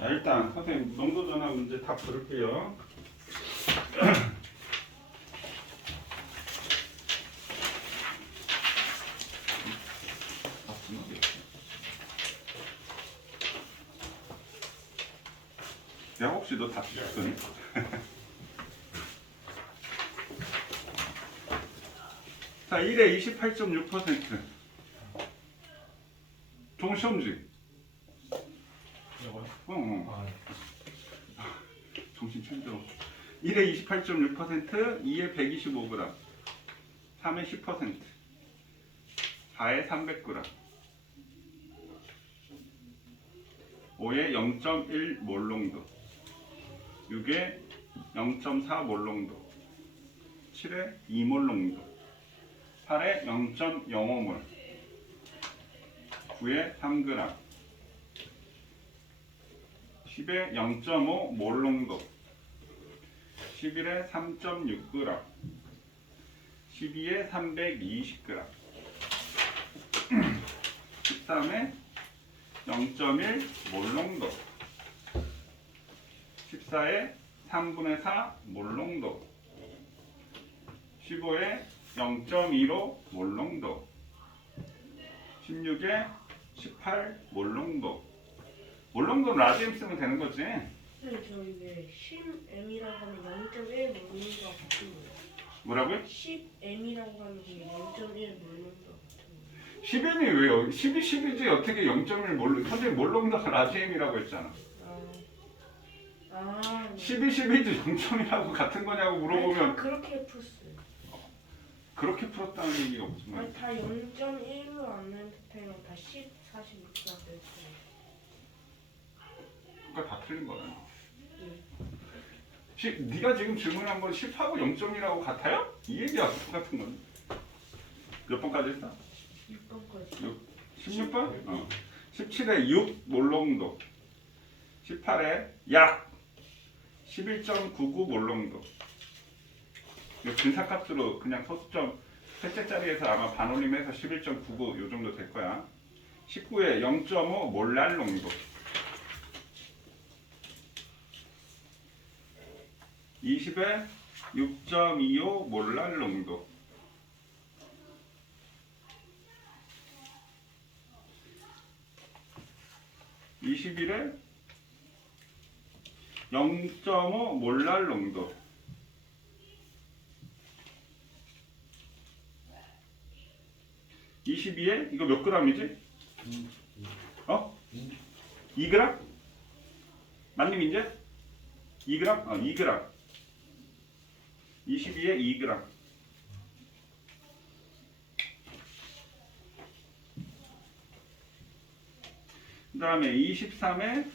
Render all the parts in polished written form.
자, 일단 선생님 농도 전환 문제 다 부를게요. 내가 혹시 너 다 주셨더니? 자, 1에 28.6%. 종 시험지. 정신 차려. 1에 28.6%, 2에 125g, 3에 10%, 4에 300g, 5에 0.1 몰농도, 6에 0.4 몰농도, 7에 2 몰농도, 8에 0.05몰, 9에 3g, 10에 0.5 몰농도, 11에 3.6g, 12에 320g, 13에 0.1 몰농도, 14에 3분의 4 몰농도, 15에 0.15 몰농도, 16에 18 몰농도. 몰농도는 라디엠 쓰면 되는 거지? 저 이게 10m이라고 하면 0.1 몰몬도가 같은 거예요. 뭐라고요? 10m이라고 하면 그게 0.1 몰몬도가 같은 거예요. 10m이 왜요? 10이 10이지 어떻게 0.1 몰농도. 선생님 몰농도가 라디엠이라고 했잖아. 10이 10이지 0.1하고 같은 거냐고 물어보면 그렇게 풀었어요. 그렇게 풀었다는 얘기가 무슨 말이야? 아니, 다 0.1로 안 낸 듯해요. 다 10, 40, 60 됐어요. 그러니까 다 틀린 거야. 네가 지금 질문한 건 10하고 0.1하고 같아요? 이 얘기하고 똑같은 건데. 몇 번까지 했어? 6번까지. 16번? 17에 6 몰농도, 18에 약 11.99 몰농도. 이 근사값으로 그냥 소수점 셋째 자리에서 아마 반올림해서 11.99 요 정도 될 거야. 19에 0.5 몰랄 농도, 20에 6.25 몰랄 농도, 21에 0.5 몰랄 농도, 22에 이거 몇 g이지? 2g? 맞님 이제? 2g? 2g. 22에 2g. 그 다음에 23에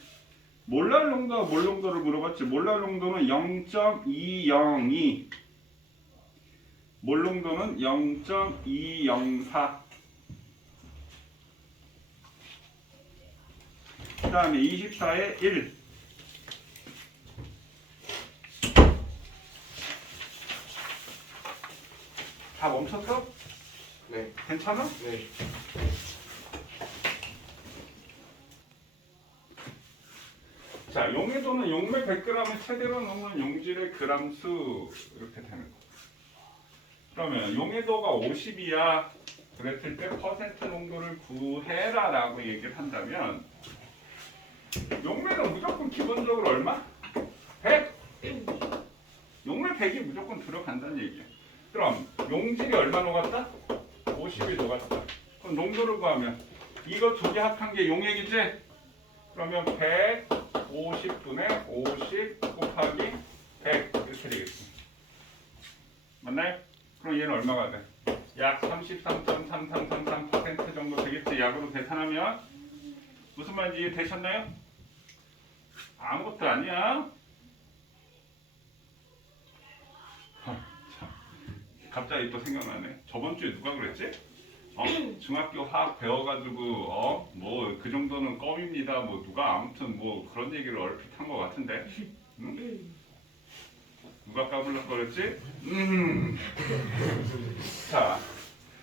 몰랄 농도와 몰농도를 물어봤지. 몰랄 농도는 0.202, 몰농도는 0.204. 그 다음에 24에 1. 다 멈췄어? 네. 괜찮아? 네. 자, 용해도는 용매 100g에 최대로 넣는 용질의 g수 이렇게 되는 거. 그러면 용해도가 50이야. 그랬을 때 퍼센트 농도를 구해라 라고 얘기를 한다면 용매는 무조건 기본적으로 얼마? 100? 용매 100이 무조건 들어간다는 얘기야. 그럼 용질이 얼마 녹았다? 50이 녹았다. 그럼 농도를 구하면 이거 두 개 합한 게 용액이지? 그러면 150분의 50 곱하기 100 이렇게 되겠지. 맞나요? 그럼 얘는 얼마가 돼? 약 33.3333% 정도 되겠지. 약으로 계산하면. 무슨 말인지 이해되셨나요? 아무것도 아니야. 갑자기 또 생각나네. 저번 주에 누가 그랬지? 중학교 화학 배워가지고 뭐 그 정도는 껌입니다. 뭐 누가 아무튼 뭐 그런 얘기를 얼핏 한 것 같은데. 응? 누가 까불락거렸지? 자,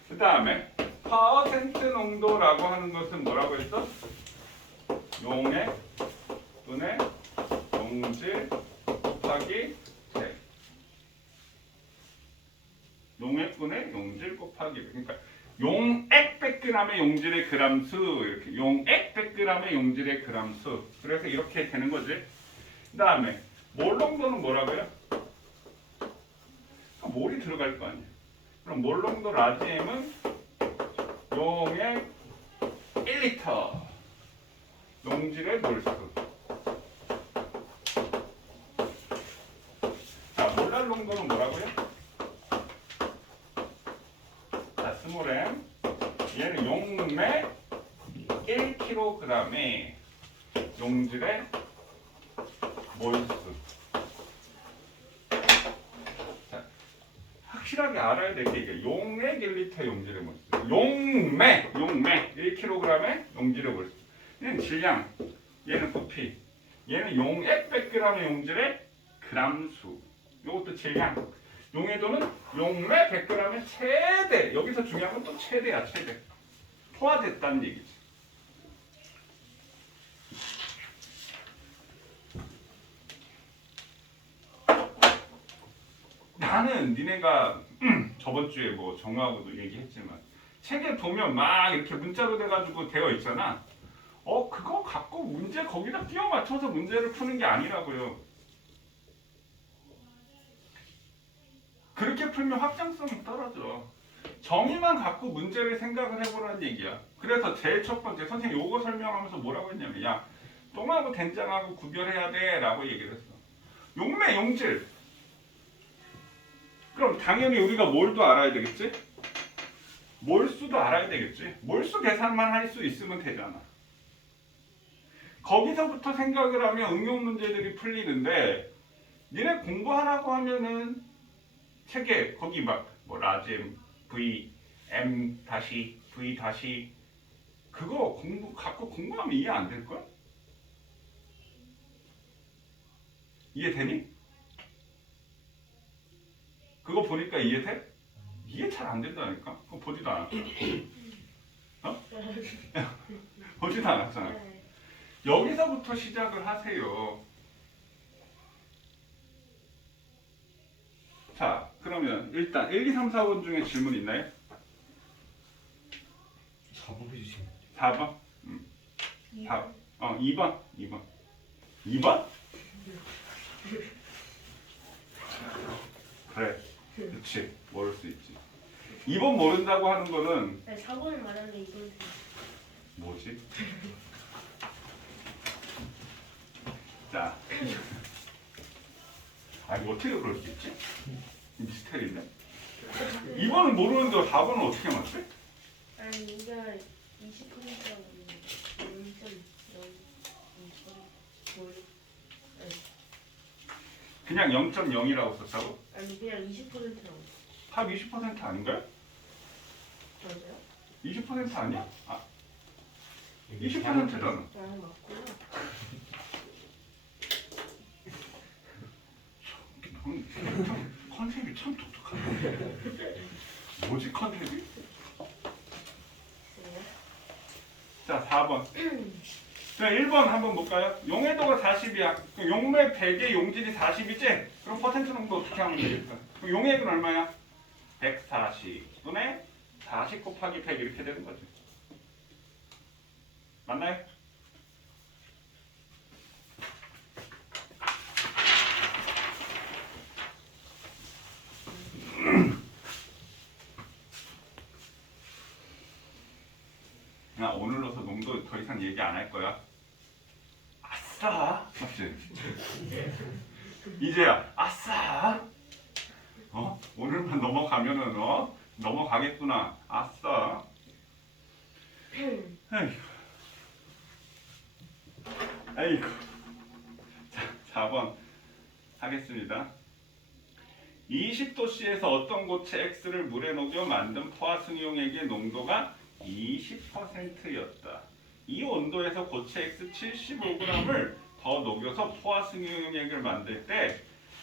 그 다음에 퍼센트 농도라고 하는 것은 뭐라고 했어? 용액 분의 곱하기 세. 용액분의 용질 곱하기 그러니까 용액 100g의 용질의 그람수 이렇게 용액 100g의 용질의 그람수 그래서 이렇게 되는 거지. 그 다음에 몰 농도는 뭐라고요? 몰이 들어갈 거 아니야. 그럼 몰 농도 라지엠은 용액 1리터 용질의 몰수. 자, 몰랄 농도는 뭐라고요? 자, 스몰엠 얘는 용매 1kg의 용질의 몰수. 자, 확실하게 알아야 될 게 이게 용액 1리터 용질의 몰수. 용매 1kg의 용질의 몰수. 얘는 질량, 얘는 부피, 얘는 용액 100g의 용질의 그람수. 이것도 질량. 용해도는 용매 100g의 최대. 여기서 중요한 건 또 최대야, 최대. 포화됐다는 얘기지. 나는 니네가 저번 주에 뭐 정우하고도 얘기했지만 책에 보면 막 이렇게 문자로 돼가지고 되어 있잖아. 그거 갖고 문제 거기다 끼워 맞춰서 문제를 푸는 게 아니라고요. 그렇게 풀면 확장성이 떨어져. 정의만 갖고 문제를 생각을 해보라는 얘기야. 그래서 제일 첫 번째 선생님 요거 설명하면서 뭐라고 했냐면 야 똥하고 된장하고 구별해야 돼 라고 얘기를 했어. 용매 용질. 그럼 당연히 우리가 몰도 알아야 되겠지? 몰수도 알아야 되겠지? 몰수 계산만 할 수 있으면 되잖아. 거기서부터 생각을 하면 응용 문제들이 풀리는데 니네 공부하라고 하면은 책에 거기 막 뭐 라지 V M 다시 V 다시 그거 갖고 공부하면 이해 안 될걸? 이해되니? 그거 보니까 이해돼? 이해 잘 안 된다니까? 그거 보지도 않았어. 어? 보지도 않았잖아. 네. 여기서부터 시작을 하세요. 자, 그러면 일단 1, 2, 3, 4번 중에 질문 있나요? 4번 해주시면 4번? 2번? 2번? 그래, 그렇지. 모를 수 있지. 2번 모른다고 하는 거는 네, 4번을 말하는데 이건 뭐지? 자, 이거 어떻게 그럴 수 있지? 미스테리인데? 2번은 모르는데 4번은 어떻게 맞지? 아니 이게 20%라고 0.02 그냥 0.0이라고 썼다고? 아니 그냥 20%라고 답 20% 아닌가요? 맞아요? 20% 아니야? 20%잖아. 아 맞구나. 컨셉이 참 독특하네. 뭐지 컨셉이? 그래요? 자 4번. 자 1번 한번 볼까요? 용해도가 40이야. 용매 100의 용질이 40이지? 그럼 퍼센트 농도 어떻게 하면 되겠어? 그럼 용액은 얼마야? 140분의 40 곱하기 100 이렇게 되는 거지. 맞나요? 야, 오늘로서 농도 더 이상 얘기 안 할 거야. 아싸! 맞지? 이제야, 아싸! 오늘만 넘어가면은, 넘어가겠구나. 아싸! 에이구. 에이구. 자, 4번 하겠습니다. 20도씨에서 어떤 고체 X를 물에 녹여 만든 포화승용액의 농도가 20%였다. 이 온도에서 고체 X 75g을 더 녹여서 포화승용액을 만들 때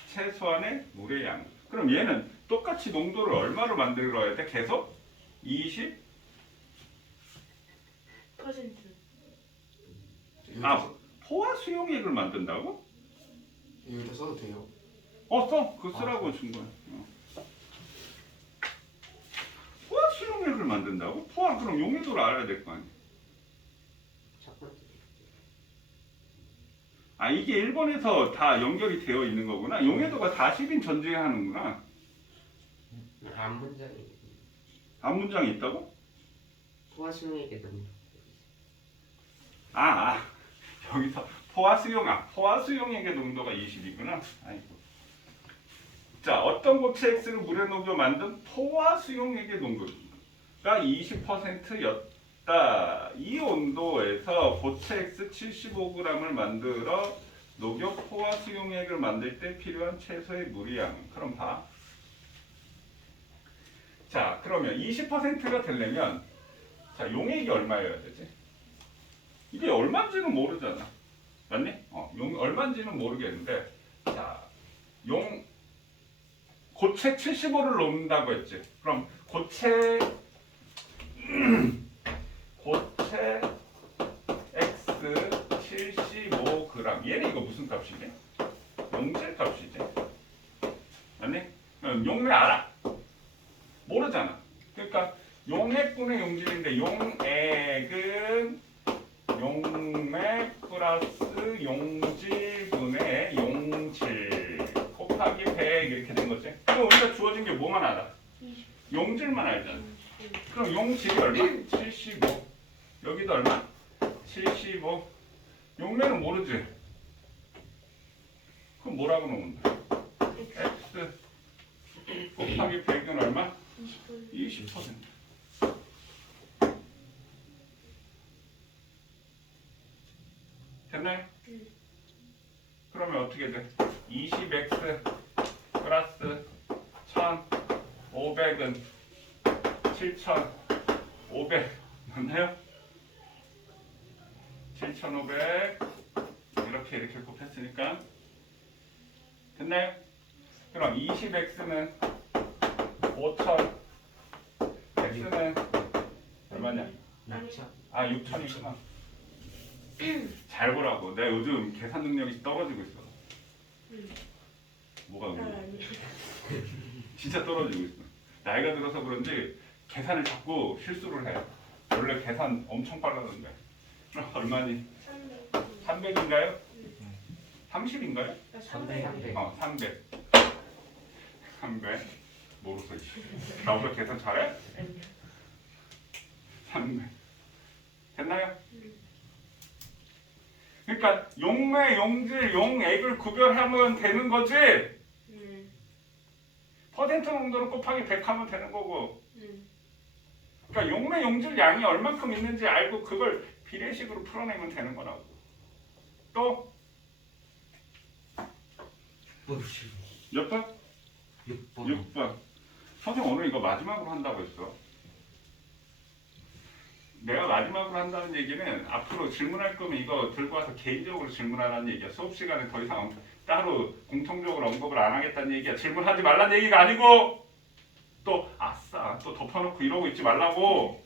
최소한의 물의 양. 그럼 얘는 똑같이 농도를 얼마로 만들어야 돼? 계속 20? 퍼센트. 포화수용액을 만든다고? 여기다 써도 돼요. 써. 그거 쓰라고 준 거야. 포화수 용액을 만든다고? 그럼 용해도를 알아야 될 거 아니야. 첫 번째. 이게 일본에서 다 연결이 되어 있는 거구나. 용해도가 40인 전제에 하는구나. 안 문장이 앞문장이 있다고? 포화수용액의 농도. 여기서 포화수용액의 농도가 20이구나. 아이고. 자, 어떤 고체 X를 물에 녹여 만든 포화수용액의 농도가 20%였다. 이 온도에서 고체 X 75g을 만들어 녹여 포화수용액을 만들 때 필요한 최소의 물이양. 그럼 봐. 자, 그러면 20%가 되려면 자, 용액이 얼마여야 되지? 이게 얼마인지는 모르잖아. 맞니? 얼마인지는 모르겠는데 자, 고체 75를 놓는다고 했지. 그럼 고체 X 75g. 얘는 이거 무슨 값이지? 용질 값이지. 맞니? 용액 알아. 모르잖아. 그러니까 용액분의 용질인데 용액은 용맥 플러스 용질분의 용질 곱하기 100 이렇게 된 거지. 그럼 우리가 주어진 게 뭐만 알아? 용질만 알잖아. 그럼 용질이 얼마? 75. 여기도 얼마? 75. 용맥은 모르지. 그럼 뭐라고 놓으면 돼? X 곱하기 100은 얼마? 20%. 됐나요? 그러면 어떻게 돼? 20x 플러스 1500은 7500 맞나요? 7500 이렇게 곱했으니까 됐나요? 그럼 20x는 5000 x는 얼마냐? 6000이구나. 잘 보라고. 내가 요즘 계산 능력이 떨어지고 있어. 뭐가 그래? 진짜 떨어지고 있어. 나이가 들어서 그런지 계산을 자꾸 실수를 해. 원래 계산 엄청 빨랐는데. 그럼 얼마니? 300인가요? 30인가요? 300. 300. 300. 모르겠어. 나보다 계산 잘해? 300. 됐나요? 그러니까 용매, 용질, 용액을 구별하면 되는 거지. 퍼센트 농도를 곱하기 100 하면 되는 거고. 그러니까 용매, 용질 양이 얼만큼 있는지 알고 그걸 비례식으로 풀어내면 되는 거라고. 또? 몇 번? 6번. 6번. 선생님 오늘 이거 마지막으로 한다고 했어. 내가 마지막으로 한다는 얘기는 앞으로 질문할 거면 이거 들고 와서 개인적으로 질문하라는 얘기야. 수업 시간에 더 이상 따로 공통적으로 언급을 안 하겠다는 얘기야. 질문하지 말라는 얘기가 아니고 또 아싸 또 덮어놓고 이러고 있지 말라고.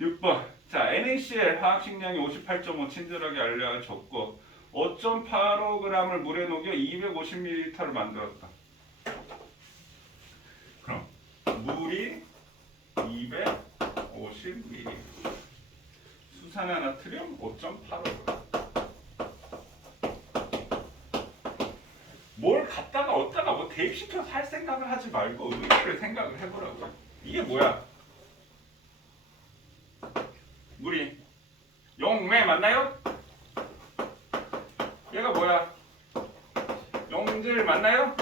(6번) 자, NaCl 화학식량이 58.5 친절하게 알려줬고 5.85g을 물에 녹여 250ml를 만들었다. 그럼 물이 250ml, 수산화 나트륨 5.85g. 뭘 갖다가 어디다가 뭐 대입시켜서 할 생각을 하지 말고 의미를 생각을 해보라고. 이게 뭐야? 물이 용매 맞나요? 얘가 뭐야? 용질 맞나요?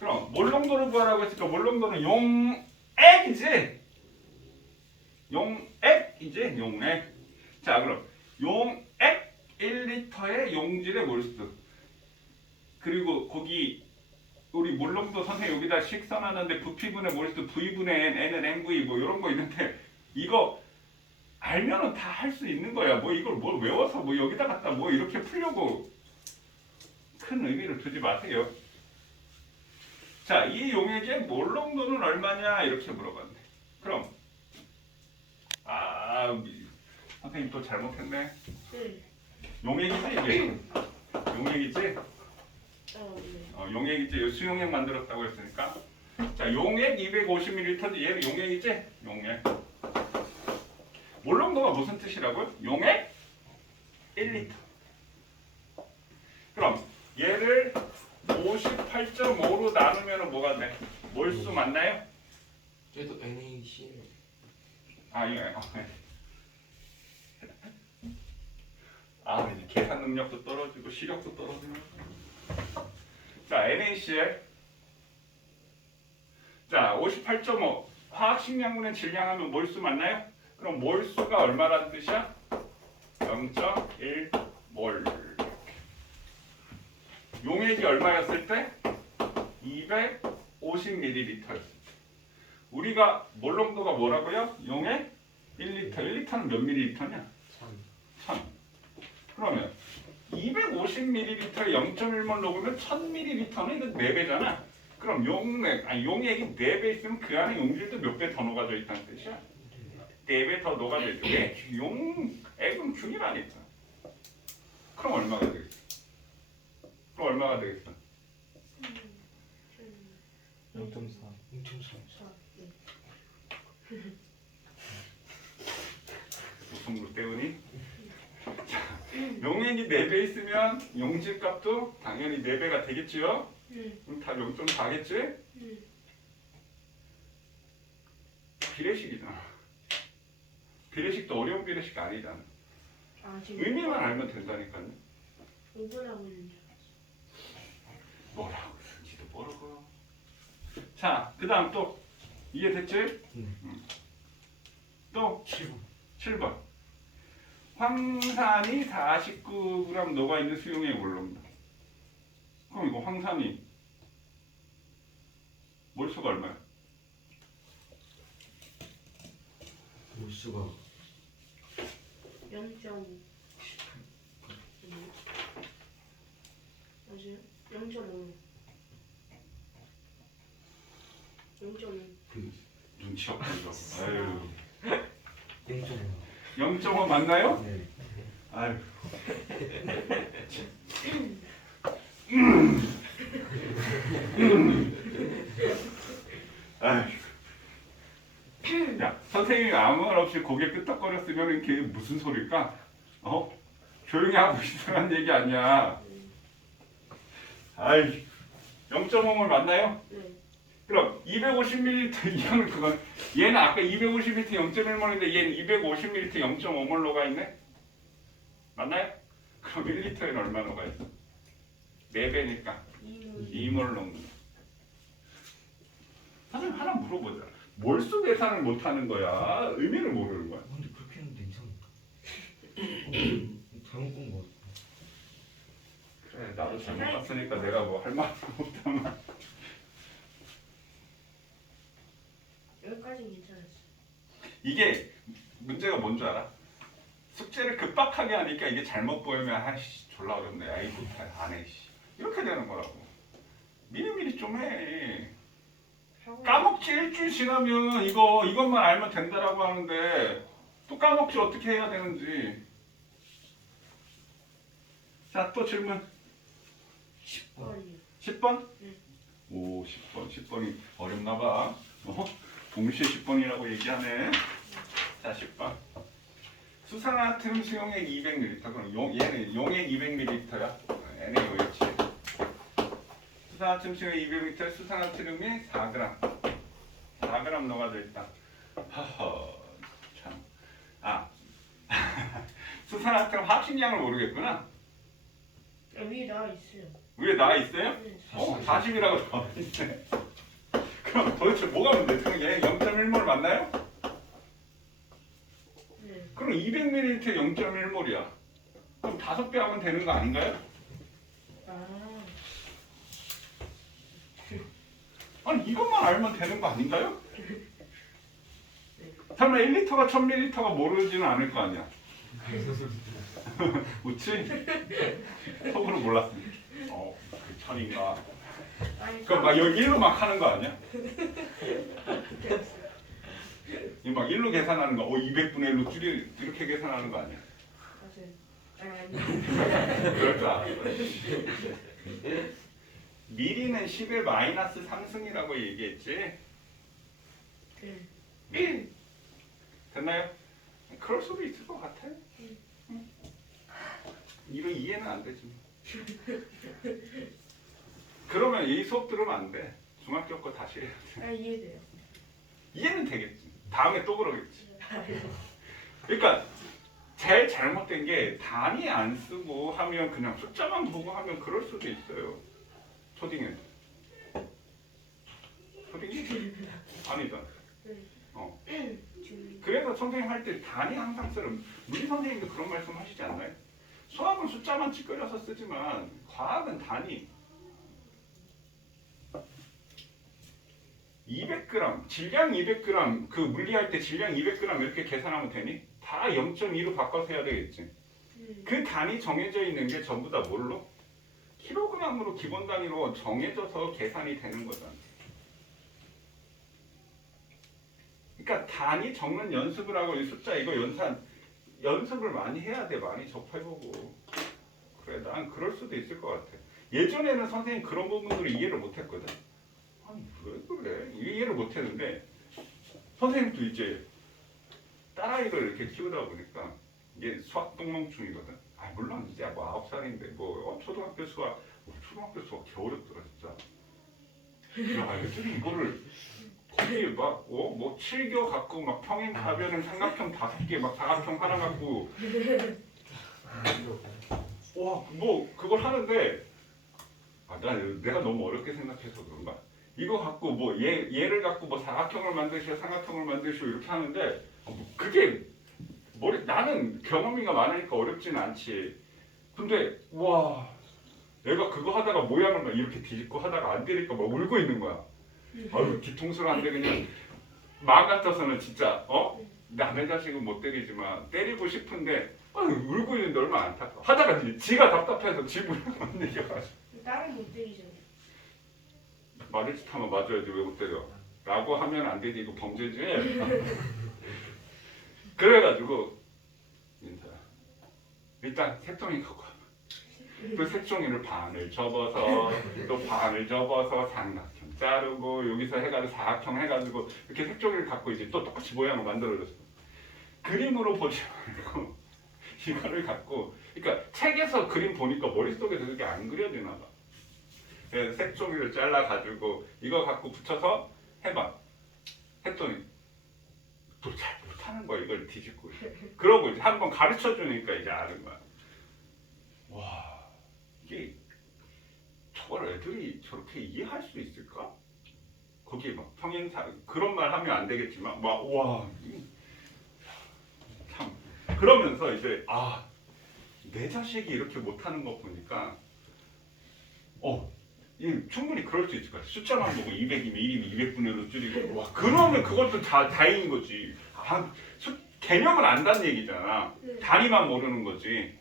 그럼 몰 농도를 구하라고 했으니까 몰 농도는 용액이지? 용액이지? 용액. 자, 그럼 용액 1리터의 용질의 몰수. 그리고 거기 우리 몰 농도 선생님 여기다 식선하는데 부피분의 몰수 V분의 N, N은 NV 뭐 이런 거 있는데 이거 알면은 다 할 수 있는 거야. 뭐 이걸 뭘 외워서 뭐 여기다 갖다 뭐 이렇게 풀려고 큰 의미를 두지 마세요. 자, 이 용액의 몰 농도는 얼마냐 이렇게 물어봤네. 그럼 선생님 또 잘못했네. 네. 용액이지 이게. 용액이지. 네. 용액이지. 여기 수용액 만들었다고 했으니까. 자, 용액 250ml지. 얘는 용액이지. 용액. 몰롱도가 무슨 뜻이라고요? 용액 1리터. 그럼 얘를 58.5로 나누면 뭐가 돼? 몰수 맞나요? 그래도 NaCl. 아, 이거. 이제 계산 능력도 떨어지고 시력도 떨어지는. 자, NaCl. 자, 58.5. 화학식량분의 질량하면 몰수 맞나요? 그럼 몰수가 얼마라는 뜻이야? 0.1몰. 용액이 얼마였을 때? 250ml였을 때. 우리가 몰롱도가 뭐라고요? 용액 1리터. 1리터는 몇 밀리리터냐? 1000. 그러면 250ml에 0.1몰 녹으면 1000ml는 이거 4배잖아. 그럼 용액이 4배 있으면 그 안에 용질도 몇 배 더 녹아져 있다는 뜻이야? 4배 더 녹아져 있어. 왜? 용액은 균일하니까. 그럼 얼마가 되겠어? 그럼 얼마가 되겠어? 0.4. 4. 무슨 때우니? 용액이 4배 있으면 용질값도 당연히 4배가 되겠지요? 그럼 다 0.4겠지? 비례식이잖아. 비례식도 어려운 비례식 아니잖아. 지금 의미만 알면 된다니까요. 5분 하고 있는 줄 뭐라고 쓰는지도 모르고. 자, 그 다음 또 이해됐지? 또 7번. 황산이 49g 녹아있는 수용액 올라옵니다. 그럼 이거 황산이 몰수가 얼마야? 몰수가 0.5. 맞아요? 0.5. 0.5. 눈치 없죠. 아유. 0.5. 0.5 맞나요? 네. 아유. 아유. 야, 선생님이 아무 말 없이 고개 끄덕거렸으면 이게 무슨 소리일까? 조용히 하고 있으란 얘기 아니야. 아이, 0.5몰 맞나요? 네. 그럼 250ml 이거는 그건 얘는 아까 250ml 0.1몰인데 얘는 250ml 0.5몰 녹아 있네. 맞나요? 그럼 1리터에는 얼마 녹아 있어? 4배니까 2몰 녹는. 선생님 하나 물어보자. 몰수 계산을 못 하는 거야? 의미를 모르는 거야? 근데 그렇게 했는데 이상하다. 잘못 본 거 같아. 그래, 나도 잘못 봤으니까 내가 뭐 할 말은 없다만. 여기까지는 괜찮았어. 이게 문제가 뭔 줄 알아? 숙제를 급박하게 하니까 이게 잘못 보이면 아이씨 졸라 어렵네. 아이 못해 안 해. 씨. 이렇게 되는 거라고. 미리미리 좀 해. 까먹지 일주일 지나면 이것만 알면 된다라고 하는데 또 까먹지 어떻게 해야 되는지. 자, 또 질문. 10번이요. 10번? 네. 오, 10번. 10번이 어렵나 봐. 동시에 10번이라고 얘기하네. 자, 10번. 수산화탄 수용액 200ml. 그럼 얘는 용액 200ml야. NaOH. 수산화탄 수용액 200ml, 수산화탄륨이 4g. 4g 녹아져 있다. 허허, 참. 수산화탄 합식량을 모르겠구나. 위에 나와 있어요. 위에 나와 있어요? 네. 40이라고 나와 있네. 그럼 도대체 뭐가 문제죠? 얘 0.1몰 맞나요? 네. 그럼 200ml 0.1몰이야. 그럼 5배 하면 되는 거 아닌가요? 아니 이것만 알면 되는 거 아닌가요? 설마 1리터가 1000ml가 모르지는 않을 거 아니야. 웃지? 속으로 몰랐습니다. 그 천인가. 그럼 막 여기 1로 막 하는 거 아니야? 막 1로 계산하는 거, 200분의 1로 줄이 이렇게 계산하는 거 아니야? 맞아요. 아니. 그럴 줄 알았어. 미리는 10의 마이너스 3승이라고 얘기했지? 네. 됐나요? 그럴 수도 있을 것 같아. 응. 이거 이해는 안 되지. 그러면 이 수업 들으면 안 돼. 중학교 거 다시 해야 돼. 아 이해돼요. 이해는 되겠지. 다음에 또 그러겠지. 그러니까 제일 잘못된 게 단위 안 쓰고 하면 그냥 숫자만 보고 하면 그럴 수도 있어요. 초딩에. 초딩이? 아니다. 그래서 선생님 할 때 단위 항상 쓰는 물리 선생님도 그런 말씀 하시지 않나요? 수학은 숫자만 찌그려서 쓰지만 과학은 단위. 200g, 질량 200g, 그 물리할 때 질량 200g 이렇게 계산하면 되니? 다 0.2로 바꿔서 해야 되겠지. 그 단위 정해져 있는 게 전부 다 뭘로? 킬로그램으로 기본 단위로 정해져서 계산이 되는 거잖아. 그러니까 단위 적는 연습을 하고 이 숫자 이거 연습을 많이 해야 돼. 많이 접해보고. 그래, 난 그럴 수도 있을 것 같아. 예전에는 선생님 그런 부분들을 이해를 못했거든. 아니 왜 그래? 이해를 못했는데 선생님도 이제 딸아이를 이렇게 키우다 보니까 이게 수학 똥멍충이거든. 아 물론 이제 뭐 9살인데 뭐 초등학교 수학 겨울했더라 진짜. 야 애들이 이거를 거기 뭐 7교 갖고 막 평행 가변은 삼각형 5개 막 사각형 하나 갖고 와 뭐 그걸 하는데 내가 너무 어렵게 생각해서 그런가? 이거 갖고 뭐 얘를 갖고 뭐 사각형을 만드시오 삼각형을 만드시오 이렇게 하는데 그게 나는 경험이가 많으니까 어렵지는 않지. 근데 와 내가 그거 하다가 모양을 막 이렇게 뒤집고 하다가 안 되니까 막 울고 있는 거야. 아유 뒤통수를 그냥 마음 같아서는 진짜 남의 자식은 못 때리지만 때리고 싶은데 울고 있는데 얼마나 안타까워. 하다가 지가 답답해서 지 모양을 못 내겨가지고 딸은 못 때리잖아요. 맞을 짓 하면 맞아야지 왜 못 때려 라고 하면 안 되지. 이거 범죄지. 그래가지고 민서야 일단 색종이 갖고 와. 그 색종이를 반을 접어서 또 반을 접어서 삼각형 자르고 여기서 해가지고 사각형 해가지고 이렇게 색종이를 갖고 이제 또 똑같이 모양을 만들어줬어. 그림으로 보지 말고 이거를 갖고 그러니까 책에서 그림 보니까 머릿속에서 그게 안 그려지나 봐. 그래서 색종이를 잘라가지고 이거 갖고 붙여서 해봐. 했더니 또 잘 못하는 거야. 이걸 뒤집고 그러고 이제 한번 가르쳐주니까 이제 아는 거야. 와 이게 저걸 애들이 저렇게 이해할 수 있을까? 거기에 막 평행사 그런 말 하면 안 되겠지만 와 참 그러면서 이제 내 자식이 이렇게 못하는 거 보니까 충분히 그럴 수 있을 것 같아. 숫자만 보고 200이면 1이면 200분의 1로 줄이고 와 그러면 그것도 다행인 거지. 개념을 안다는 얘기잖아. 네. 단위만 모르는 거지.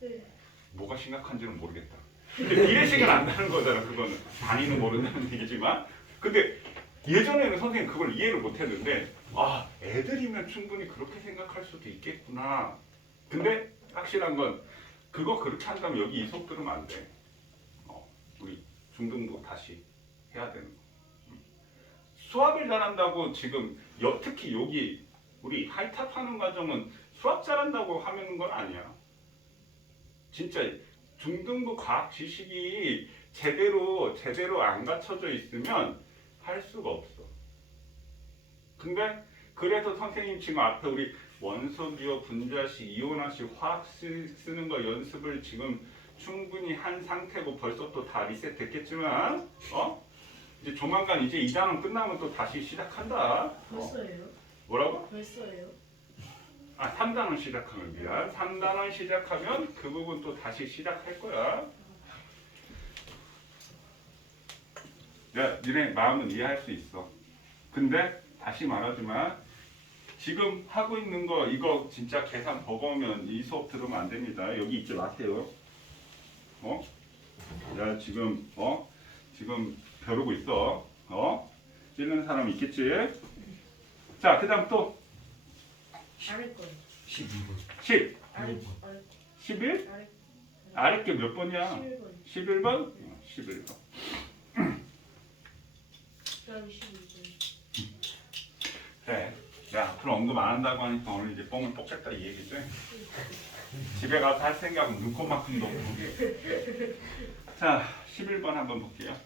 네. 뭐가 심각한지는 모르겠다. 근데 미래식은 안다는 거잖아. 그거는 단위는 모른다는 얘기지만 근데 예전에는 선생님 그걸 이해를 못했는데 애들이면 충분히 그렇게 생각할 수도 있겠구나. 근데 확실한 건 그거 그렇게 한다면 여기 이 수업 들으면 안 돼. 우리 중등부 다시 해야 되는 거. 수학을 잘한다고 지금 특히 여기 우리 하이탑 하는 과정은 수학 잘한다고 하는 건 아니야. 진짜 중등부 과학 지식이 제대로 안 갖춰져 있으면 할 수가 없어. 근데 그래서 선생님 지금 앞에 우리 원소기호, 분자식, 이온화식, 화학 쓰는 거 연습을 지금 충분히 한 상태고 벌써 또 다 리셋 됐겠지만 이제 조만간 이제 2단원 끝나면 또 다시 시작한다. 벌써예요? 뭐라고? 벌써예요? 3단원 시작하면 미안. 3단원 시작하면 그 부분 또 다시 시작할 거야. 니네 마음은 이해할 수 있어. 근데 다시 말하지만 지금 하고 있는 거 이거 진짜 계산 버거우면 이 수업 들으면 안 됩니다. 여기 있지 마세요. 야 지금 지금 벼르고 있어. 찌르는 사람 있겠지? 자 그다음 또 아래 거예요. 12번. 10, 아래 11? 아래 아래 게 몇 번이야? 11번. 11번? 11번. 그다음 12번. 그래. 야, 그럼 언급 안 한다고 하니까 오늘 이제 뻥을 뽑겠다 이 얘기지? 집에 가서 할 생각은 눈코만큼도 없고. 자, 11번 한번 볼게요.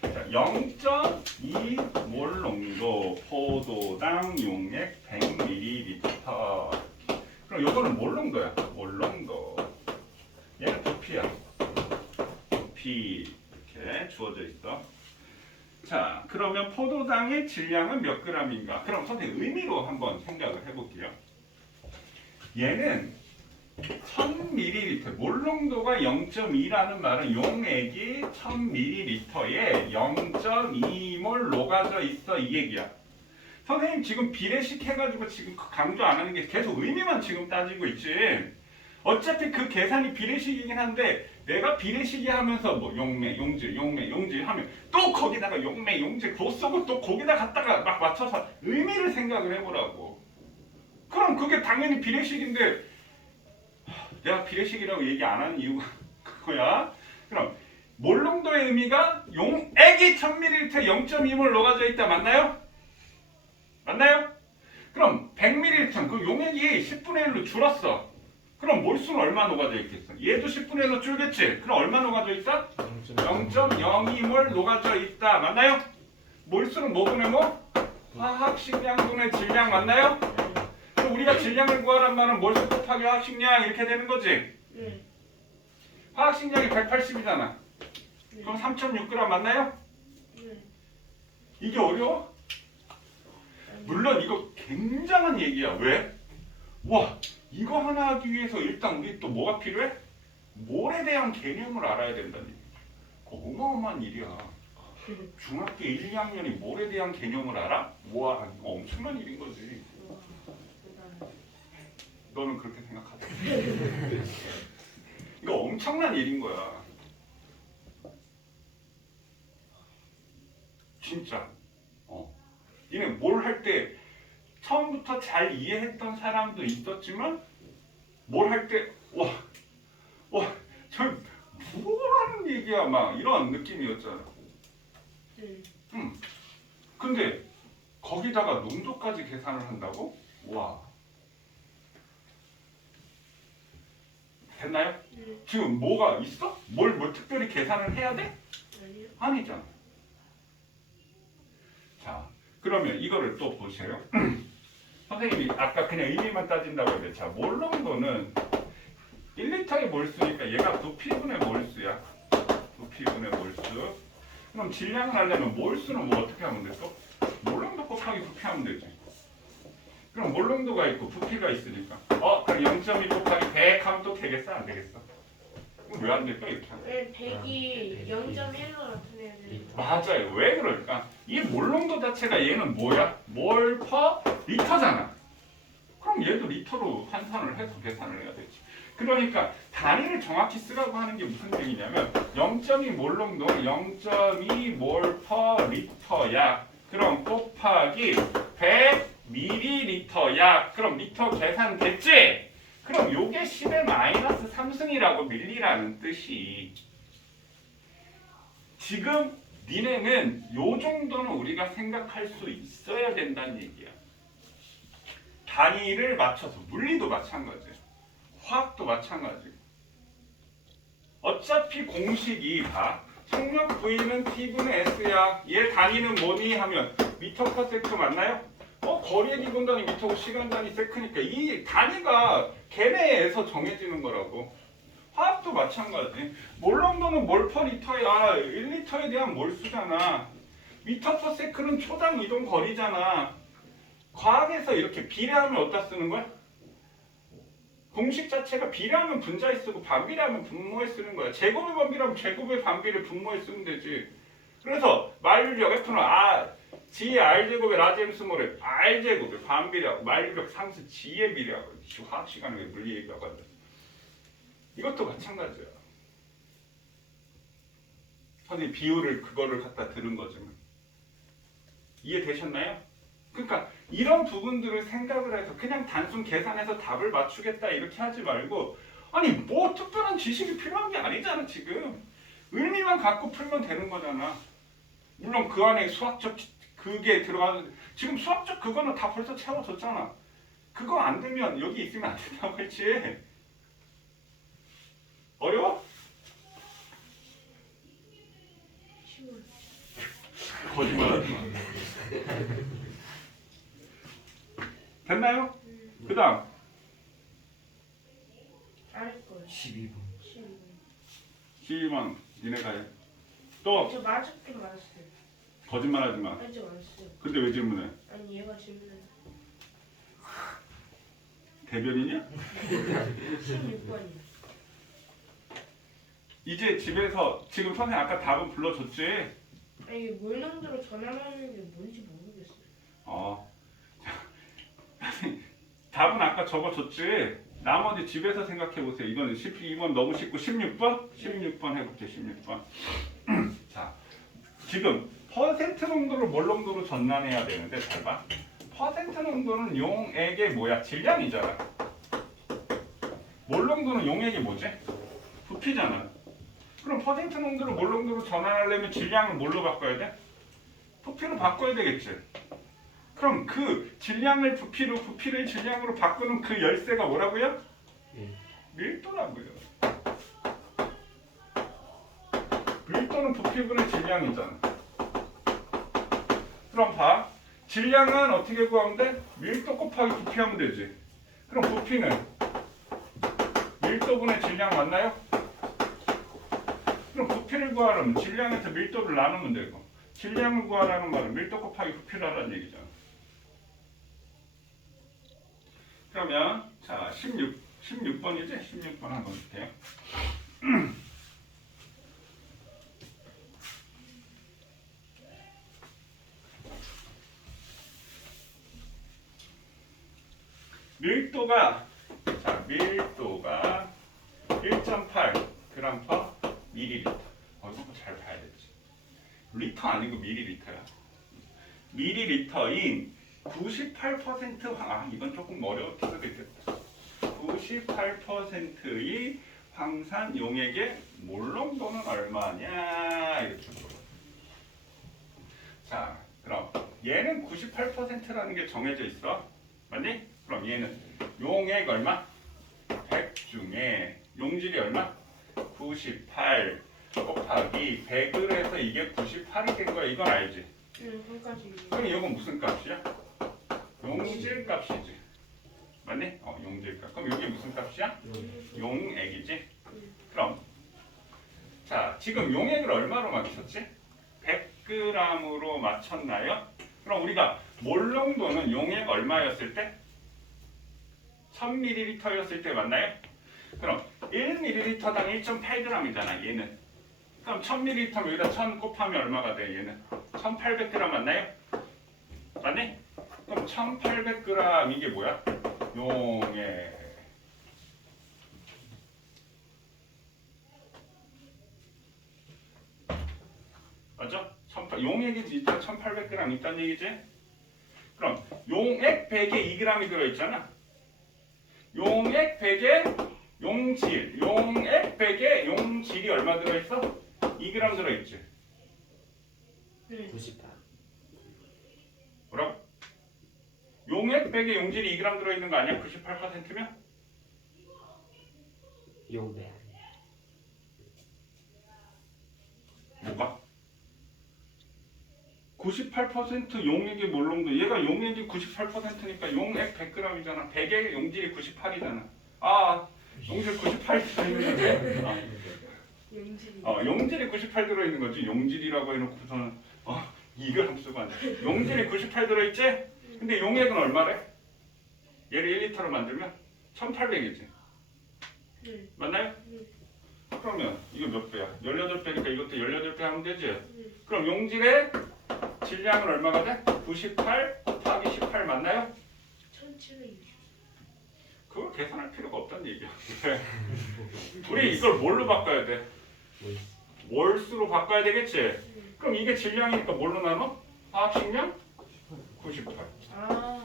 자, 0.2몰 농도 포도당 용액 100ml. 그럼 요거는 몰 농도야. 몰 농도. 얘는 부피야. 부피 이렇게 주어져 있어. 자, 그러면 포도당의 질량은 몇 g인가? 그럼 선생님 의미로 한번 생각을 해볼게요. 얘는 1000ml, 몰농도가 0.2라는 말은 용액이 1000ml에 0.2몰 녹아져 있어 이 얘기야. 선생님 지금 비례식 해가지고 지금 강조 안 하는 게 계속 의미만 지금 따지고 있지. 어차피 그 계산이 비례식이긴 한데 내가 비례식이 하면서 뭐 용매, 용질, 용매, 용질 하면 또 거기다가 용매, 용질 도 쓰고 또 거기다 갖다가 막 맞춰서 의미를 생각을 해보라고. 그럼 그게 당연히 비례식인데 내가 비례식이라고 얘기 안 하는 이유가 그거야. 그럼 몰농도의 의미가 용액이 1000ml 0.2몰 녹아져 있다 맞나요? 맞나요? 그럼 100ml 그 용액이 10분의 1로 줄었어. 그럼 몰수는 얼마 녹아져 있겠어? 얘도 10분의 1로 줄겠지? 그럼 얼마 녹아져 있어? 0.02몰 녹아져 있다. 맞나요? 몰수는 뭐분의 뭐? 화학식량분의 질량 맞나요? 그럼 우리가 질량을 구하란 말은 몰수 곱하기 화학식량 이렇게 되는 거지? 네. 화학식량이 180이잖아. 네. 그럼 3.6g 맞나요? 네. 이게 어려워? 물론 이거 굉장한 얘기야. 왜? 와, 이거 하나 하기 위해서 일단 우리 또 뭐가 필요해? 몰에 대한 개념을 알아야 된다는 얘기야. 그거 어마어마한 일이야. 중학교 1, 2학년이 몰에 대한 개념을 알아? 와, 이거 엄청난 일인 거지. 우와, 대단해. 너는 그렇게 생각하지? 이거 엄청난 일인 거야. 진짜. 얘네 뭘 할 때 처음부터 잘 이해했던 사람도 있었지만 뭘 할 때 저 뭐라는 얘기야 막 이런 느낌이었잖아. 네. 근데 거기다가 농도까지 계산을 한다고? 와. 됐나요? 네. 지금 뭐가 있어? 뭘 특별히 계산을 해야 돼? 아니요. 아니잖아. 자, 그러면 이거를 또 보세요. 선생님이 아까 그냥 의미만 따진다고 했는데 자, 몰농도는 1리터의 몰수니까 얘가 부피분의 몰수야. 부피분의 몰수. 그럼 질량을 하려면 몰수는 뭐 어떻게 하면 돼? 또 몰농도 곱하기 부피하면 되지. 그럼 몰농도가 있고 부피가 있으니까 그럼 0.2 곱하기 100 하면 또 되겠어? 안 되겠어? 왜 안 될까? 이렇게 하면. 네, 100이 0.1로 나타내야 되는 거. 맞아요. 왜 그럴까? 이 몰농도 자체가 얘는 뭐야? 몰 퍼 리터잖아. 그럼 얘도 리터로 환산을 해서 계산을 해야 되지. 그러니까 단위를 정확히 쓰라고 하는 게 무슨 얘기냐면 0.2 몰농도 0.2 몰 퍼 리터야. 그럼 곱하기 100 밀리리터야. 그럼 리터 계산 됐지? 그럼 요게 10의 마이너스 3승이라고 밀리라는 뜻이. 지금 니네는 요 정도는 우리가 생각할 수 있어야 된다는 얘기야. 단위를 맞춰서 물리도 마찬가지, 화학도 마찬가지. 어차피 공식이 봐. 속력 V는 T분의 S야. 얘 단위는 뭐니 하면 미터 퍼 세크 맞나요? 거리의 기본 단위 미터고 시간 단위 세크니까 이 단위가 걔네에서 정해지는 거라고. 화학도 마찬가지. 몰농도는 몰 퍼 리터야. 1리터에 대한 몰수잖아. 미터 퍼 세크는 초당 이동 거리잖아. 과학에서 이렇게 비례하면 어디다 쓰는 거야? 공식 자체가 비례하면 분자에 쓰고 반비례하면 분모에 쓰는 거야. 제곱의 반비례하면 제곱의 반비례 분모에 쓰면 되지. 그래서 만류력 F는 G의 R제곱의 라지엠스 모레 R제곱의 반비례하고 만류력 상수 G의 비례하고. 화학 시간에 왜 물리 얘기하고 앉았어. 이것도 마찬가지야. 선생님 비율을 그거를 갖다 들은 거지만 이해되셨나요? 그러니까 이런 부분들을 생각을 해서 그냥 단순 계산해서 답을 맞추겠다 이렇게 하지 말고 아니 뭐 특별한 지식이 필요한 게 아니잖아 지금. 의미만 갖고 풀면 되는 거잖아. 물론 그 안에 수학적 그게 들어가는 지금 수학적 그거는 다 벌써 채워졌잖아. 그거 안 되면 여기 있으면 안 된다고 했지. 어려워? 쉬워. 거짓말하지 마. 됐나요? 그 다음 알걸. 12번. 12번 니네가 해. 또 저 맞았긴 맞았어요. 거짓말하지 마. 아니 저 맞았어요. 근데 왜 질문해? 아니 얘가 질문해. 대변이냐? 16번이요. 이제 집에서 지금 선생님 아까 답은 불러줬지? 아니 물농도로 전환하는 게 뭔지 모르겠어요. 답은 아까 적어줬지? 나머지 집에서 생각해보세요. 이건 12번 너무 쉽고 16번? 16번 해볼게 16번. 자, 지금 퍼센트 농도를 몰 농도로 전환해야 되는데 잘 봐. 퍼센트 농도는 용액의 뭐야? 질량이잖아. 몰 농도는 용액이 뭐지? 부피잖아. 그럼 퍼센트 농도를 몰 농도로 전환하려면 질량을 뭘로 바꿔야 돼? 부피로 바꿔야 되겠지. 그럼 그 질량을 부피로 부피를 질량으로 바꾸는 그 열쇠가 뭐라고요? 밀도라고요. 밀도는 부피분의 질량이잖아. 그럼 봐. 질량은 어떻게 구하면 돼? 밀도 곱하기 부피하면 되지. 그럼 부피는 밀도분의 질량 맞나요? 그럼 부피를 구하려면 질량에서 밀도를 나누면 되고 질량을 구하라는 말은 밀도 곱하기 부피라는 얘기잖아. 그러면 자 16번이지? 16번 한번 볼게요. 밀도가 1.8 g per 밀리리터. 이거 잘 봐야 되지. 리터 아니고 밀리리터야. 밀리리터인 98% 이건 조금 어려울 수도 있겠다. 98%의 황산 용액의 몰 농도는 얼마냐 이렇게 물어봐. 자, 그럼 얘는 98%라는 게 정해져 있어. 맞니? 그럼 얘는 용액 얼마? 100 중에 용질이 얼마? 98 곱하기 100을 해서 이게 98이 된 거야. 이건 알지? 그까지. 그럼 이건 무슨 값이야? 용질 값이지. 맞니? 용질 값. 그럼 이게 무슨 값이야? 용액이지. 그럼 자, 지금 용액을 얼마로 맞췄지? 100g으로 맞췄나요? 그럼 우리가 몰 농도는 용액 얼마였을 때? 1000ml였을 때 맞나요? 그럼 1ml당 1.8g이잖아 얘는. 그럼 1000ml면 여기다 1000 곱하면 얼마가 돼 얘는? 1800g 맞나요? 맞니? 그럼 1800g 이게 뭐야? 용액. 맞죠? 용액이 진짜 1800g 있다는 얘기지? 그럼 용액 100에 2g이 들어있잖아. 용액 100에 용질, 용액 100에 용질이 얼마 들어있어? 2g 들어있지. 98. 뭐라고? 용액 100에 용질이 2g 들어있는 거 아니야? 98%면? 용배. 뭐가? 98% 용액의 몰 농도. 얘가 용액이 98%니까 용액 100g이잖아. 100에 용질이 98이잖아. 용질 98 들어있는데? 용질이. 용질이 98 들어있는 거지. 용질이라고 해놓고서는 2g 쓰고 앉아. 용질이 98 들어있지? 근데 용액은 얼마래? 얘를 1리터로 만들면 1800이지. 네. 맞나요? 그러면 이거 몇 배야? 18배니까 이것도 18배 하면 되지? 그럼 용질의 질량은 얼마가 돼? 98 곱하기 18 맞나요? 1760. 그걸 계산할 필요가 없다는 얘기야. 우리 이걸 뭘로 바꿔야 돼? 몰수로 바꿔야 되겠지? 그럼 이게 질량이니까 뭘로 나눠? 화학식량? 98. 아,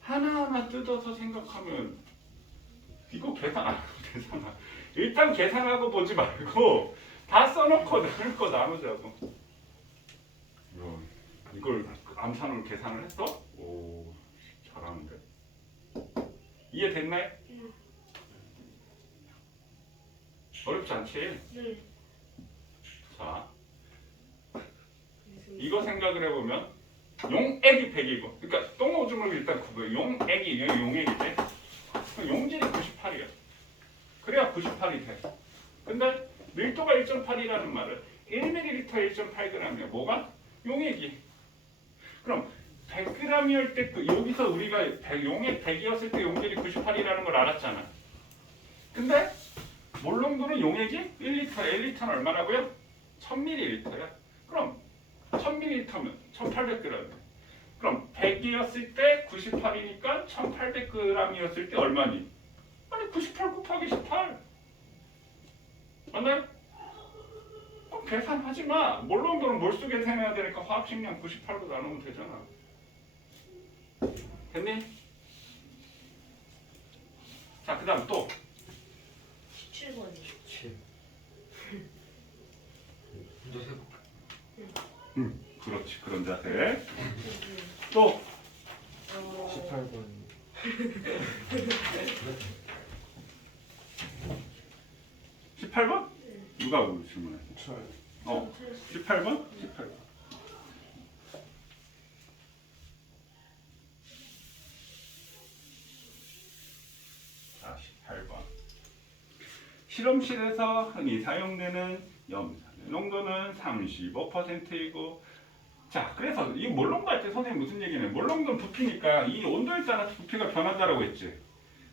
하나하나 뜯어서 생각하면 이거 계산 안 하고 되잖아. 일단 계산하고 보지 말고 다 써놓고 나눌 거 나누자고. 이걸 암산으로 계산을 했어? 오, 잘하는데. 이해됐나요? 어렵지 않지? 네. 자, 이거 생각을 해보면 용액이 100이고, 그러니까 똥오줌을 일단 구분. 용액이 용액인데 용질이 98이야. 그래야 98이 돼. 근데 밀도가 1.8이라는 말은 1ml 1.8g이야. 뭐가? 용액이. 그럼 100g이었을 때 여기서 우리가 용액 100이었을 때 용질이 98이라는 걸 알았잖아. 근데 몰롱도는 용액이 1리터, 1리터는 얼마라고요? 1000ml야. 그럼 1000ml면 1800g. 그럼 100이었을 때 98이니까 1800g이었을 때 얼마니? 아니 98 곱하기 18. 맞나요? 그럼 계산하지 마. 몰롱도는 몰수 계산해야 되니까 화학식량 98로 나누면 되잖아. 됐니? 자, 그 다음 또 17번이요. 7. 혼자 세볼게. 그렇지. 그런 자세. 또 18번. 18번? 누가 우리 질문했어? 저요. 18번? 18번. 자, 18번. 실험실에서 흔히 사용되는 염산의 농도는 35%이고, 자, 그래서 이 몰롱도 할 때 선생님 무슨 얘기냐? 몰롱도는 부피니까 이 온도에 따라서 부피가 변한다라고 했지.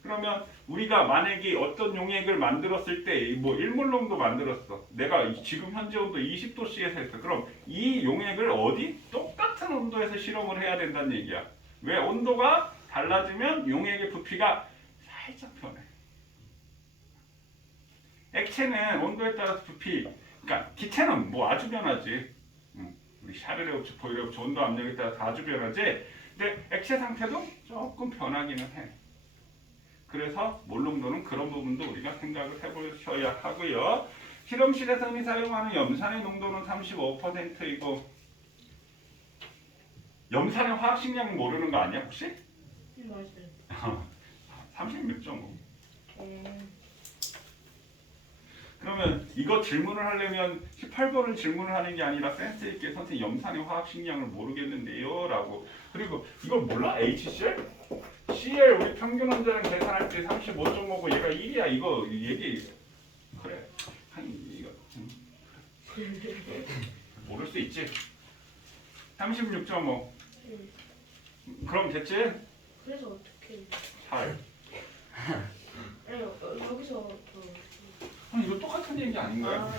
그러면 우리가 만약에 어떤 용액을 만들었을 때 뭐 1몰롱도 만들었어. 내가 지금 현재 온도 20도씨에서 했어. 그럼 이 용액을 어디? 똑같은 온도에서 실험을 해야 된다는 얘기야. 왜? 온도가 달라지면 용액의 부피가 살짝 변해. 액체는 온도에 따라서 부피, 그러니까 기체는 뭐 아주 변하지. 우리 샤르레우츠, 보이레우츠 온도 압력에 따라서 아주 변하지. 근데 액체 상태도 조금 변하기는 해. 그래서 몰롱도는 그런 부분도 우리가 생각을 해보셔야 하고요. 실험실에서 흔히 사용하는 염산의 농도는 35%이고, 염산의 화학식량 모르는 거 아니야 혹시? 맞아요. 36.5. 그러면 이거 질문을 하려면 18번을 질문을 하는 게 아니라 센스 있게 선생님 염산의 화학식량을 모르겠는데요 라고. 그리고 이걸 몰라? HCl? CL 우리 평균 원자량 계산할 때 35.5고 얘가 1이야. 이거 얘기 그래. 한 이거 모를 수 있지. 36.5. 그럼 됐지? 그래서 어떻게? 8. 아니 여기서 이거 똑같은 얘기 아닌가요? 아,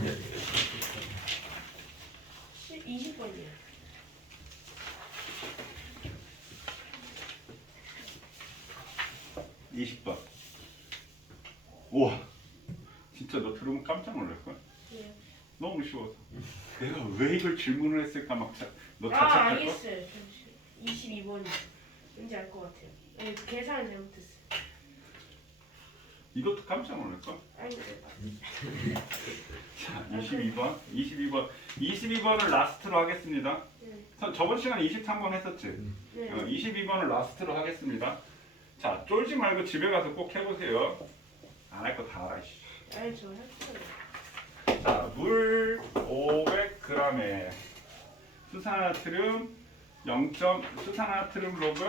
네. 20번이요. 20번. 우와. 진짜 너 들으면 깜짝 놀랄걸? 네. 너무 쉬워서. 내가 왜 이걸 질문을 했을까 막 너 아, 자책할 거? 알겠어요. 22번이요. 왠지 알 것 같아요. 아니, 계산을 잘못했어요. 이것도 깜짝 놀랄걸? 아니, 자, 22번. 22번을 라스트로 하겠습니다. 네. 저번 시간에 23번 했었지? 네. 22번을 라스트로 하겠습니다. 자, 쫄지 말고 집에 가서 꼭 해보세요. 안 할 거 다 알아. 씨. 아니, 저 했어요. 자, 물 500g에 수산나트륨 수산나트륨 로그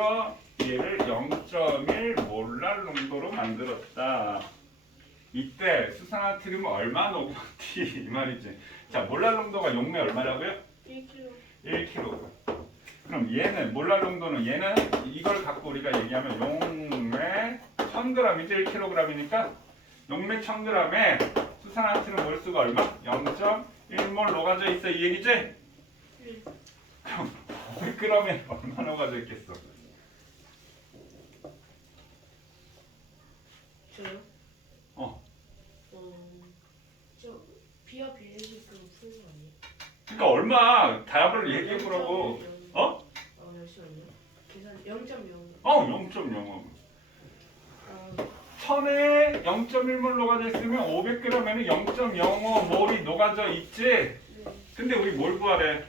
얘를 0.1 몰랄 농도로 만들었다. 이때 수산나트륨은 얼마 녹였지 이 말이지. 자, 몰랄 농도가 용매 얼마라고요? 1kg. 1kg. 그럼 얘는 몰랄 농도는 얘는 이걸 갖고 우리가 얘기하면 용매 1000g이지 1kg이니까 용매 1000g에 수산나트륨 몰수가 얼마? 0.1몰 녹아져 있어 이 얘기지? 그럼 100g에 얼마 녹아져 있겠어? 저요? 어. 저 비와 비례식으로 풀면 그러니까 얼마 답을 얘기해 보라고. 어? 잠시만요. 계산 0.0. 0.05. 1000에 0.1몰 녹아져 있으면 500g에는 0.05 몰이 녹아져 있지. 네. 근데 우리 뭘 구하래?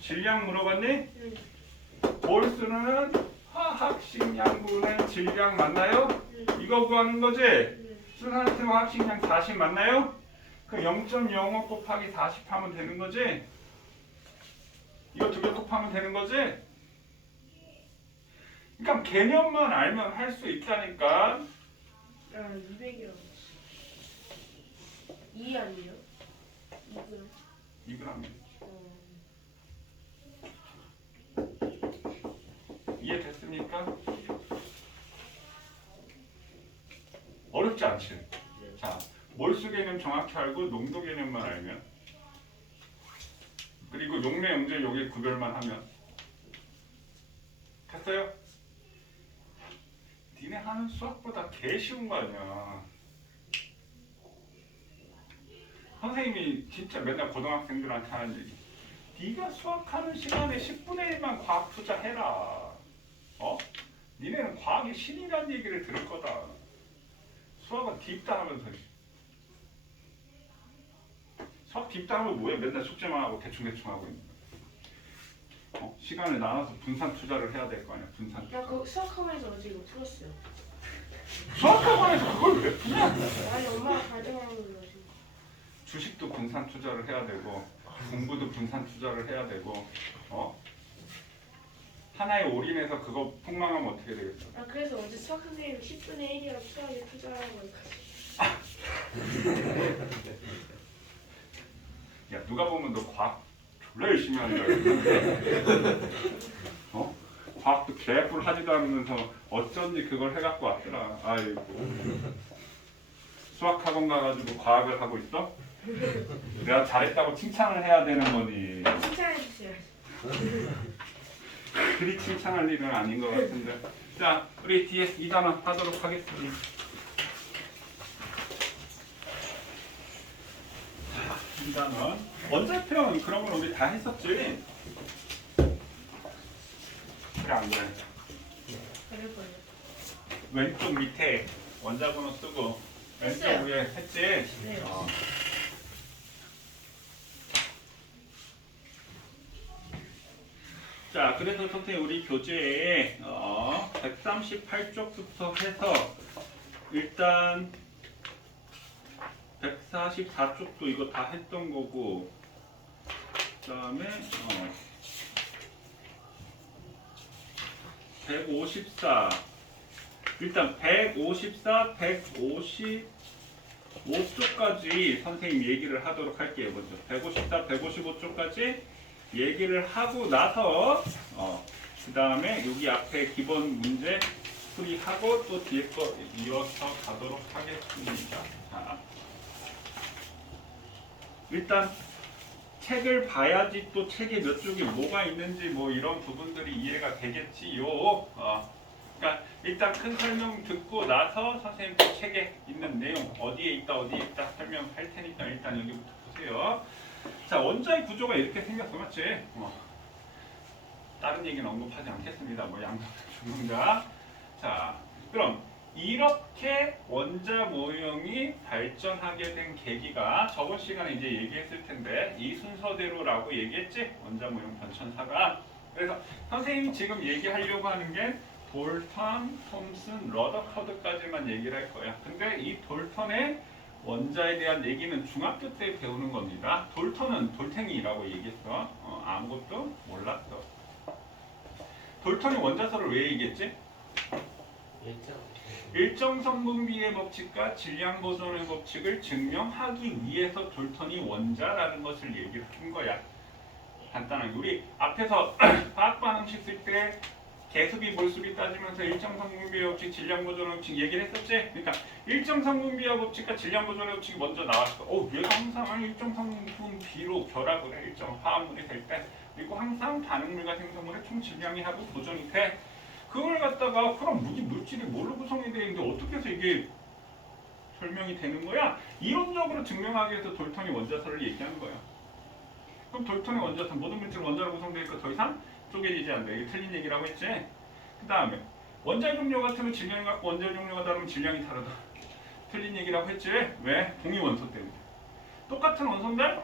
질량 물어봤니? 네. 몰수는 화학식량분의 질량 맞나요? 네. 이거 구하는 거지? 네. 순환수 화학식량 40 맞나요? 그 0.05 곱하기 40 하면 되는 거지? 이거 두 개 곱하면 되는 거지? 그러니까 개념만 알면 할 수 있다니까. 200이라고. 2 아니에요? 2g. 2g. 이해됐습니까? 어렵지 않지? 자, 몰수 개념 정확히 알고 농도 개념만 알면, 그리고 용매 영재 여기 구별만 하면 됐어요? 니네 하는 수학보다 개 쉬운 거 아니야. 선생님이 진짜 맨날 고등학생들한테 하는 얘기, 네가 수학하는 시간에 10분의 1만 과학 투자해라. 니네는 과학의 신이라는 얘기를 들을 거다. 수학은 딥다하면서 수학 딥다하면 뭐해? 맨날 숙제만 하고 대충 하고 있는 거야. 시간을 나눠서 분산 투자를 해야 될 거 아니야. 분산 투자. 야, 그 수학하면서 어제 이거 풀었어요. 수학학원에서 그걸 왜 푸냐? 아니, 엄마가 가져가는 걸로 지금. 주식도 분산 투자를 해야 되고, 공부도 분산 투자를 해야 되고, 하나에 올인해서 그거 폭망하면 어떻게 되겠어? 그래서 어제 수학 선생님이 10분의 1이라고 수학에 투자하라고 해가지고. 야, 누가 보면 너 과학 졸라 열심히 하는 줄 알겠는데? 과학도 개뿔 하지도 않으면서 어쩐지 그걸 해갖고 왔더라. 아이고. 수학학원 가가지고 과학을 하고 있어? 내가 잘했다고 칭찬을 해야 되는 거니. 칭찬해주세요. 그리 칭찬할 일은 아닌 것 같은데. 자, 우리 DS 2단원 하도록 하겠습니다. 자, 2단원. 원자평 그런 건 우리 다 했었지? 그래, 안 그래? 그럴 거예요. 왼쪽 밑에 원자번호 쓰고 왼쪽 했어요. 위에 했지? 네. 자, 그래서 선생님 우리 교재에 138쪽부터 해서 일단 144쪽도 이거 다 했던 거고, 그 다음에 154, 일단 154, 155쪽까지 선생님 얘기를 하도록 할게요. 먼저 154, 155쪽까지 얘기를 하고 나서 그 다음에 여기 앞에 기본 문제 풀이하고 또 뒤에 거 이어서 가도록 하겠습니다. 자, 일단 책을 봐야지 또 책에 몇 쪽에 뭐가 있는지 뭐 이런 부분들이 이해가 되겠지요. 그러니까 일단 큰 설명 듣고 나서 선생님 또 책에 있는 내용 어디에 있다 설명할 테니까 일단 여기부터 보세요. 자, 원자의 구조가 이렇게 생겼어, 맞지? 다른 얘기는 언급하지 않겠습니다. 뭐 양자, 중성자. 자, 그럼 이렇게 원자 모형이 발전하게 된 계기가 저번 시간에 이제 얘기했을 텐데 이 순서대로라고 얘기했지? 원자 모형 변천사가. 그래서 선생님이 지금 얘기하려고 하는 게 돌턴, 톰슨, 러더커드까지만 얘기를 할 거야. 근데 이 돌턴의 원자에 대한 얘기는 중학교 때 배우는 겁니다. 돌턴은 돌탱이라고 얘기했어. 아무것도 몰랐어. 돌턴이 원자설을 왜 얘기했지? 일정 성분비의 법칙과 질량 보존의 법칙을 증명하기 위해서 돌턴이 원자라는 것을 얘기를 한 거야. 간단하게 우리 앞에서 화학 반응식 쓸 때 개수비, 몰수비 따지면서 일정 성분비의 법칙, 질량 보존의 법칙 얘기를 했었지? 그러니까 일정 성분비의 법칙과 질량 보존의 법칙이 먼저 나왔어. 얘가 항상 일정 성분비로 결합을 해. 일정 화합물이 될 때. 그리고 항상 반응물과 생성물의 총 질량이 하고 보존이 돼. 그걸 갖다가 그럼 물질이 뭘로 구성이 되어 있는데 어떻게 해서 이게 설명이 되는 거야? 이론적으로 증명하기 위해서 돌턴이 원자설을 얘기하는 거야. 그럼 돌턴의 원자선 모든 물질 원자로 구성되어 있고 더 이상 쪼개지지 않는다. 이게 틀린 얘기라고 했지. 그 다음에 원자의 종류 같으면 질량이 같고 원자의 종류가 다르면 질량이 다르다. 틀린 얘기라고 했지. 왜? 동위 원소 때문에. 똑같은 원소인데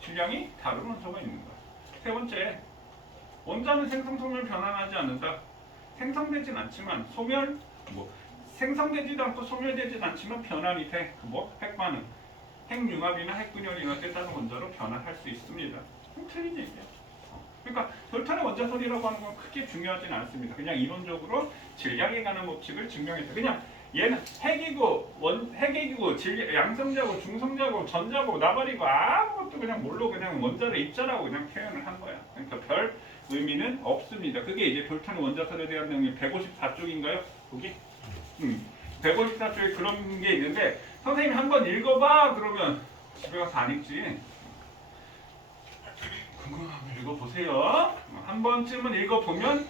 질량이 다른 원소가 있는 거야. 세 번째, 원자는 생성 소멸 변환하지 않는다. 생성되진 않지만 생성되지도 않고 소멸되진 않지만 변환이 돼. 핵반응, 핵융합이나 핵분열이나 때따른 원자로 변환할 수 있습니다. 틀린 얘기야. 그러니까 돌탄의 원자선이라고 하는 건 크게 중요하진 않습니다. 그냥 이론적으로 질량에 관한 법칙을 증명했다. 그냥 얘는 핵이고 양성자고 중성자고 전자고 나발이고 아무것도 그냥 뭘로 그냥 원자를 입자라고 그냥 표현을 한 거야. 그러니까 별 의미는 없습니다. 그게 이제 돌탄의 원자선에 대한 내용이 154쪽인가요? 거기? 154쪽에 그런 게 있는데 선생님이 한번 읽어봐 그러면 집에 가서 안 읽지. 궁금하면 읽어보세요. 한 번쯤은 읽어보면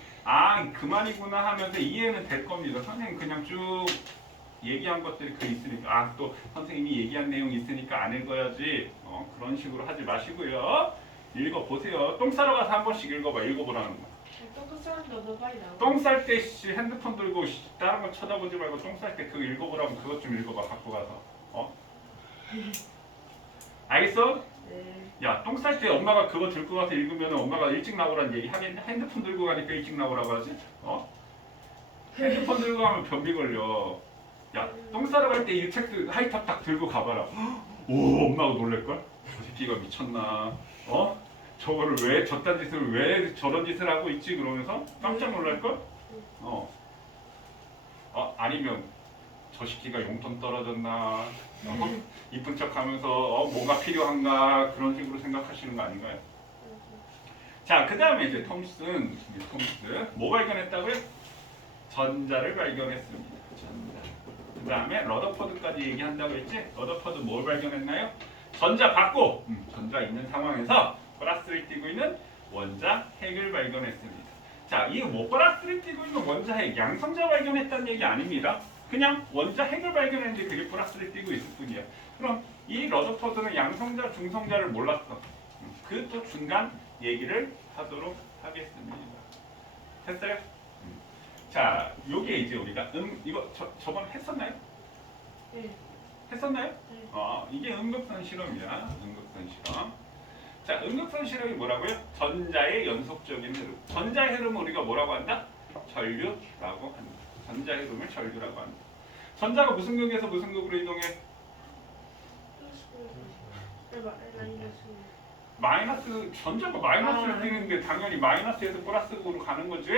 그 말이구나 하면서 이해는 될 겁니다. 선생님 그냥 쭉 얘기한 것들이 있으니까 또 선생님이 얘기한 내용이 있으니까 안 읽어야지 그런 식으로 하지 마시고요. 읽어보세요. 똥 싸러 가서 한 번씩 읽어보라는 거. 똥 싸는 너도 빨리 나와. 똥 쌀 때 핸드폰 들고 다른 거 쳐다보지 말고 똥 쌀 때 그거 읽어보라면 그것 좀 읽어봐 갖고 가서. 알겠어? 네. 야, 똥 쌀 때 엄마가 그거 들고 가서 읽으면 엄마가 일찍 나오라는 얘기 하겠냐? 핸드폰 들고 가니까 일찍 나오라고 하지? 핸드폰 들고 가면 변비 걸려. 야, 똥 싸러 갈 때 이 책 하이탑 딱 들고 가봐라. 오, 엄마가 놀랄걸? 저 새끼가 미쳤나? 저거를 왜 저딴 짓을 왜 저런 짓을 하고 있지? 그러면서 깜짝 놀랄걸? 아니면 저 새끼가 용돈 떨어졌나? 이쁜 척하면서 뭐가 필요한가 그런 식으로 생각하시는 거 아닌가요? 자, 그 다음에 이제 톰스 뭐 발견했다고요? 전자를 발견했습니다. 전자. 그 다음에 러더퍼드까지 얘기한다고 했지? 러더퍼드 뭘 발견했나요? 전자 받고 전자 있는 상황에서 플러스를 띠고 있는 원자 핵을 발견했습니다. 자, 이 플러스를 띠고 있는 원자 핵 양성자 발견했다는 얘기 아닙니다. 그냥 원자 핵을 발견했는데 그게 플러스를 띠고 있을 뿐이야. 그럼 이 러더퍼드는 양성자, 중성자를 몰랐어. 그 또 중간 얘기를 하도록 하겠습니다. 됐어요? 자, 요게 이제 우리가 이거 저번 했었나요? 네. 했었나요? 네. 이게 음극선 실험이야. 음극선 실험. 자, 음극선 실험이 뭐라고요? 전자의 연속적인 흐름. 전자의 흐름을 우리가 뭐라고 한다? 전류라고 한다. 전자 흐름을 전류라고 한다. 전자가 무슨 극에서 무슨 극으로 이동해? 전자가 마이너스를 뛰는데 당연히 마이너스에서 플러스로 가는 거지.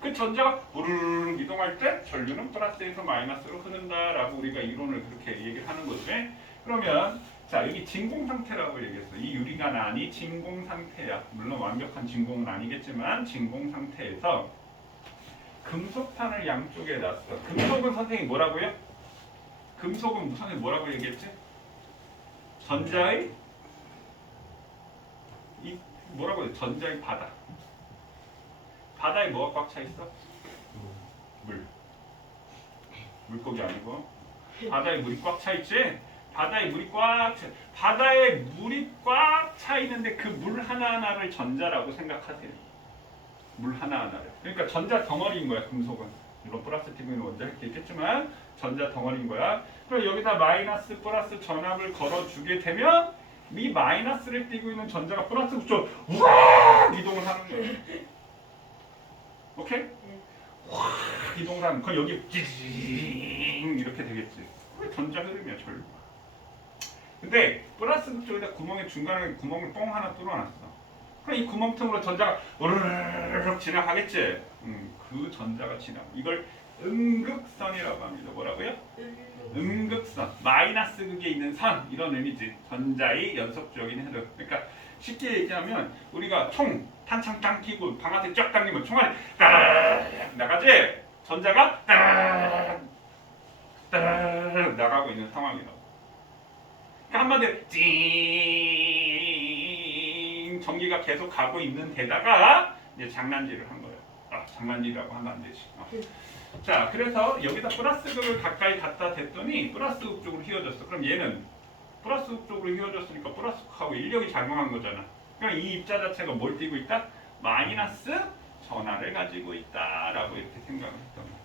그 전자가 우르르 이동할 때 전류는 플러스에서 마이너스로 흐른다라고 우리가 이론을 그렇게 얘기를 하는 거지. 그러면 자, 여기 진공 상태라고 얘기했어. 이 유리관안이 진공 상태야. 물론 완벽한 진공은 아니겠지만 진공 상태에서 금속판을 양쪽에 놨어. 금속은 선생님 뭐라고요? 금속은 선생님 뭐라고 얘기했지? 전자의 뭐라고 해? 전자의 바다. 바다에 뭐가 꽉 차 있어? 물고기 아니고 바다에 물이 꽉 차 있지? 바다에 물이 꽉 차 있는데 그 물 하나하나를 전자라고 생각하세요. 물 하나하나를. 그러니까 전자 덩어리인 거야, 금속은. 물론 플러스 T는 원자 이렇게 있겠지만 전자 덩어리인 거야. 그럼 여기다 마이너스 플러스 전압을 걸어주게 되면 이 마이너스를 띄고 있는 전자가 플러스 쪽으로 우악 이동을 하는 거야. 오케이? 확 이동을 하는. 그럼 여기 찌잉 이렇게 되겠지. 그게 전자 흐름이야, 전류. 근데 플러스 쪽에다 중간에 구멍을 뻥 하나 뚫어놨어. 그럼 이 구멍 틈으로 전자가 우르르르 지나가겠지. 그 전자가 지나가. 이걸 음극선이라고 합니다. 뭐라고요? 음극선. 마이너스 극에 있는 선 이런 의미지. 전자의 연속적인 흐름. 그러니까 쉽게 얘기하면 우리가 총 탄창 딱 끼고 방아쇠 쫙 당기면 총알이 따라락 나가지. 전자가 따라락 나가고 있는 상황이라고. 그러니까 한마디로 띵 전기가 계속 가고 있는 데다가 이제 장난질을 한 거예요. 장난질이라고 하면 안 되지. 자, 그래서 여기다 플러스극을 가까이 갖다 댔더니 플러스극 쪽으로 휘어졌어. 그럼 얘는 플러스극 쪽으로 휘어졌으니까 플러스극하고 인력이 작용한 거잖아. 그럼 이 입자 자체가 뭘 띠고 있다? 마이너스 전하를 가지고 있다라고 이렇게 생각을 했던 거예요.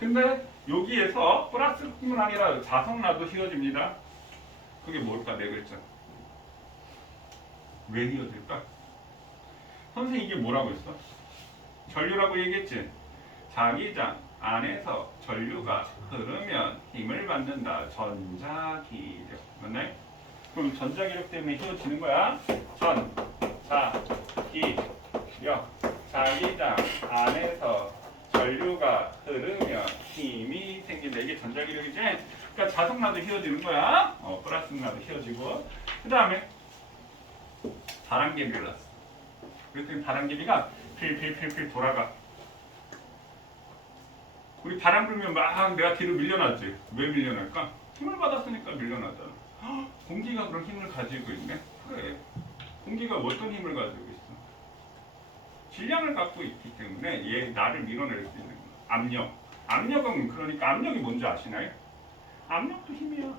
근데 여기에서 플러스뿐만 아니라 자성나도 휘어집니다. 그게 뭘까? 네 글자. 왜 휘어질까? 선생님 이게 뭐라고 했어? 전류라고 얘기했지? 자기장 안에서 전류가 흐르면 힘을 받는다. 전자기력. 맞나요? 그럼 전자기력 때문에 휘어지는 거야. 전자기력. 자기장 안에서 전류가 흐르면 힘이 생긴다. 이게 전자기력이지? 그러니까 자성나도 휘어지는 거야. 플러스나도 휘어지고. 그 다음에 바람개비를 놨어. 그랬더니 바람개비가 필필필필 돌아가. 우리 바람 불면 막 내가 뒤로 밀려나지. 왜 밀려날까? 힘을 받았으니까 밀려나잖아. 헉, 공기가 그런 힘을 가지고 있네. 그래. 공기가 어떤 힘을 가지고 있어? 질량을 갖고 있기 때문에 얘 나를 밀어낼 수 있는 거야. 압력. 압력은 그러니까 압력이 뭔지 아시나요? 압력도 힘이야.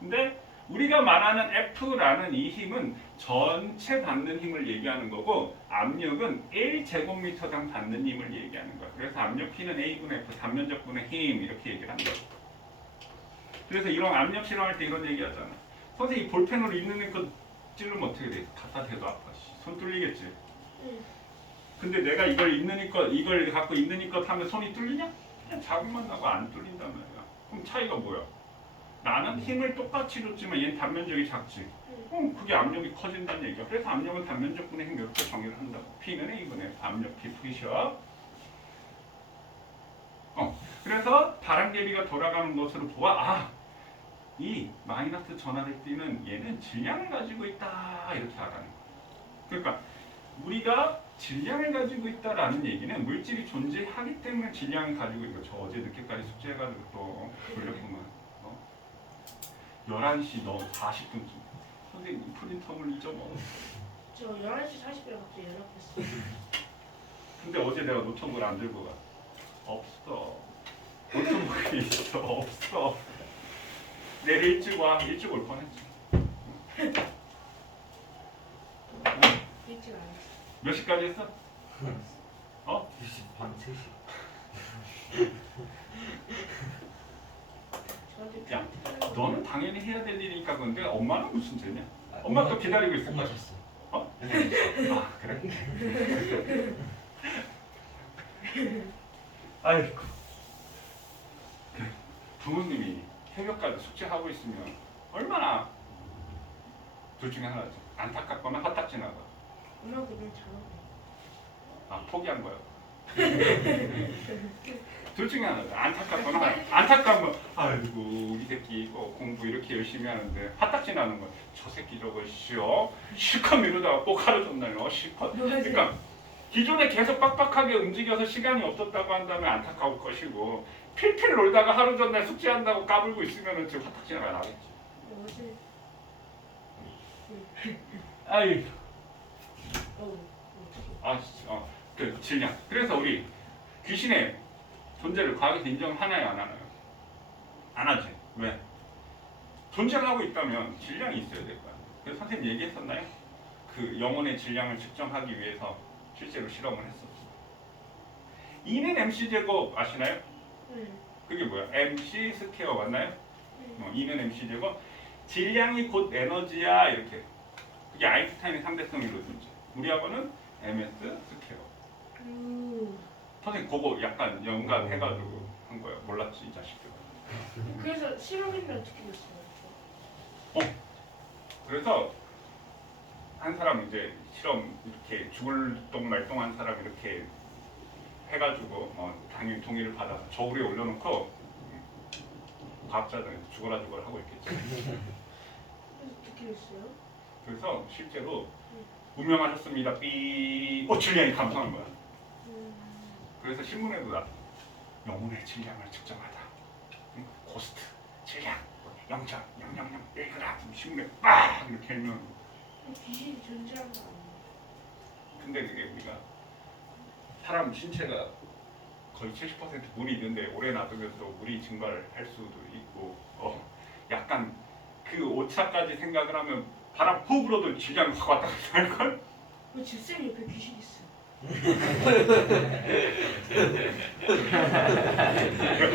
근데 우리가 말하는 F라는 이 힘은 전체 받는 힘을 얘기하는 거고 압력은 1제곱미터당 받는 힘을 얘기하는 거야. 그래서 압력 P는 A분의 F, 단면적분의 힘 이렇게 얘기를 한다. 그래서 이런 압력 실험할 때 이런 얘기 하잖아. 선생님 볼펜으로 있는 거 찌르면 어떻게 돼? 갖다 대도 아파. 손 뚫리겠지? 응. 근데 내가 이걸 갖고 있는 것 하면 손이 뚫리냐? 그냥 자국만 나고 안 뚫린단 말이야. 그럼 차이가 뭐야? 나는 힘을 똑같이 줬지만 얘는 단면적이 작지. 그럼 그게 압력이 커진다는 얘기야. 그래서 압력은 단면적분의 힘 이렇게 정의를 한다고. P는 A분의 압력 P 푸이셔. 그래서 바람개비가 돌아가는 것으로 보아 이 마이너스 전하를 띠는 얘는 질량을 가지고 있다 이렇게 알아는 거야. 그러니까 우리가 질량을 가지고 있다라는 얘기는 물질이 존재하기 때문에 질량을 가지고 있는 거. 저 어제 늦게까지 숙제해가지고 또 돌렸구만. 11시 너 40분쯤 선생님 프린터물 잊어먹어. 저 11시 40분에 갑자기 연락했어. 근데 어제 내가 노트북을 안 들고 가. 없어. 노트북이 있어. 없어. 내일 일찍 와. 일찍 올 뻔했지. 일찍 안 했어. 몇 시까지 했어? 2시 반, 3시. 저한테 야, 편집하려고 너는 당연히 해야 될 일이니까 그런데 엄마는 무슨 죄냐? 엄마 또 기다리고 있을 거야. 엄마 잤어. 어? 엄마 잤어. 아 그래? 아이고. 그래. 부모님이 새벽까지 숙제하고 있으면 얼마나 둘 중에 하나지. 안타깝거나 화딱지나가. 엄마 그냥 자고. 포기한 거야. 둘 중에 하나죠. 안타깝거나 안타까운 거. 아이고 우리 새끼 이거 공부 이렇게 열심히 하는데 화딱지 나는 거. 저 새끼 저거 쉬어. 실컷 미루다가 꼭 하루 전날 실컷. 그러니까 기존에 계속 빡빡하게 움직여서 시간이 없었다고 한다면 안타까울 것이고 필필 놀다가 하루 전날 숙제한다고 까불고 있으면은 지금 화딱지 나가 나겠지. 어제 아이. 어떻게? 그 질량. 그래서 우리 귀신의 존재를 과학에서 인정하나요, 안 하나요? 안 하지. 왜? 존재를 하고 있다면 질량이 있어야 될 거야. 그래서 선생님 얘기했었나요? 그 영혼의 질량을 측정하기 위해서 실제로 실험을 했었어. E는 MC 제곱 아시나요? 응. 그게 뭐야? MC 스퀘어 맞나요? E는 MC 제곱. 질량이 곧 에너지야 이렇게. 그게 아인슈타인의 상대성 이론이지. 우리하고는 MS 스퀘어. 선생님 그거 약간 연관해가지고 한 거야. 몰랐지 이 자식들. 그래서 실험했는데 어떻게 됐어요? 그래서 한 사람 이제 실험 이렇게 죽을 똥 말똥한 사람 이렇게 해가지고 당연히 동의를 받아서 저울에 올려놓고 과학자들은 죽어라 하고 있겠지. 그래서 어떻게 됐어요? 그래서 실제로 운명하셨습니다. 삐. 질량이 감소한 거야. 그래서 신문에도 나 영혼의 질량을 측정하다. 고스트 질량 0.000 1g 신문에 빡 이렇게 하면 귀신이 존재하는 거 아니에요? 근데 그게 우리가 사람 신체가 거의 70% 물이 있는데 오래 놔두면서 물이 증발할 수도 있고 약간 그 오차까지 생각을 하면 바람 훅 불어도 질량이 확 왔다 갔다 할걸? 왜 집쌤 옆에 귀신 있어?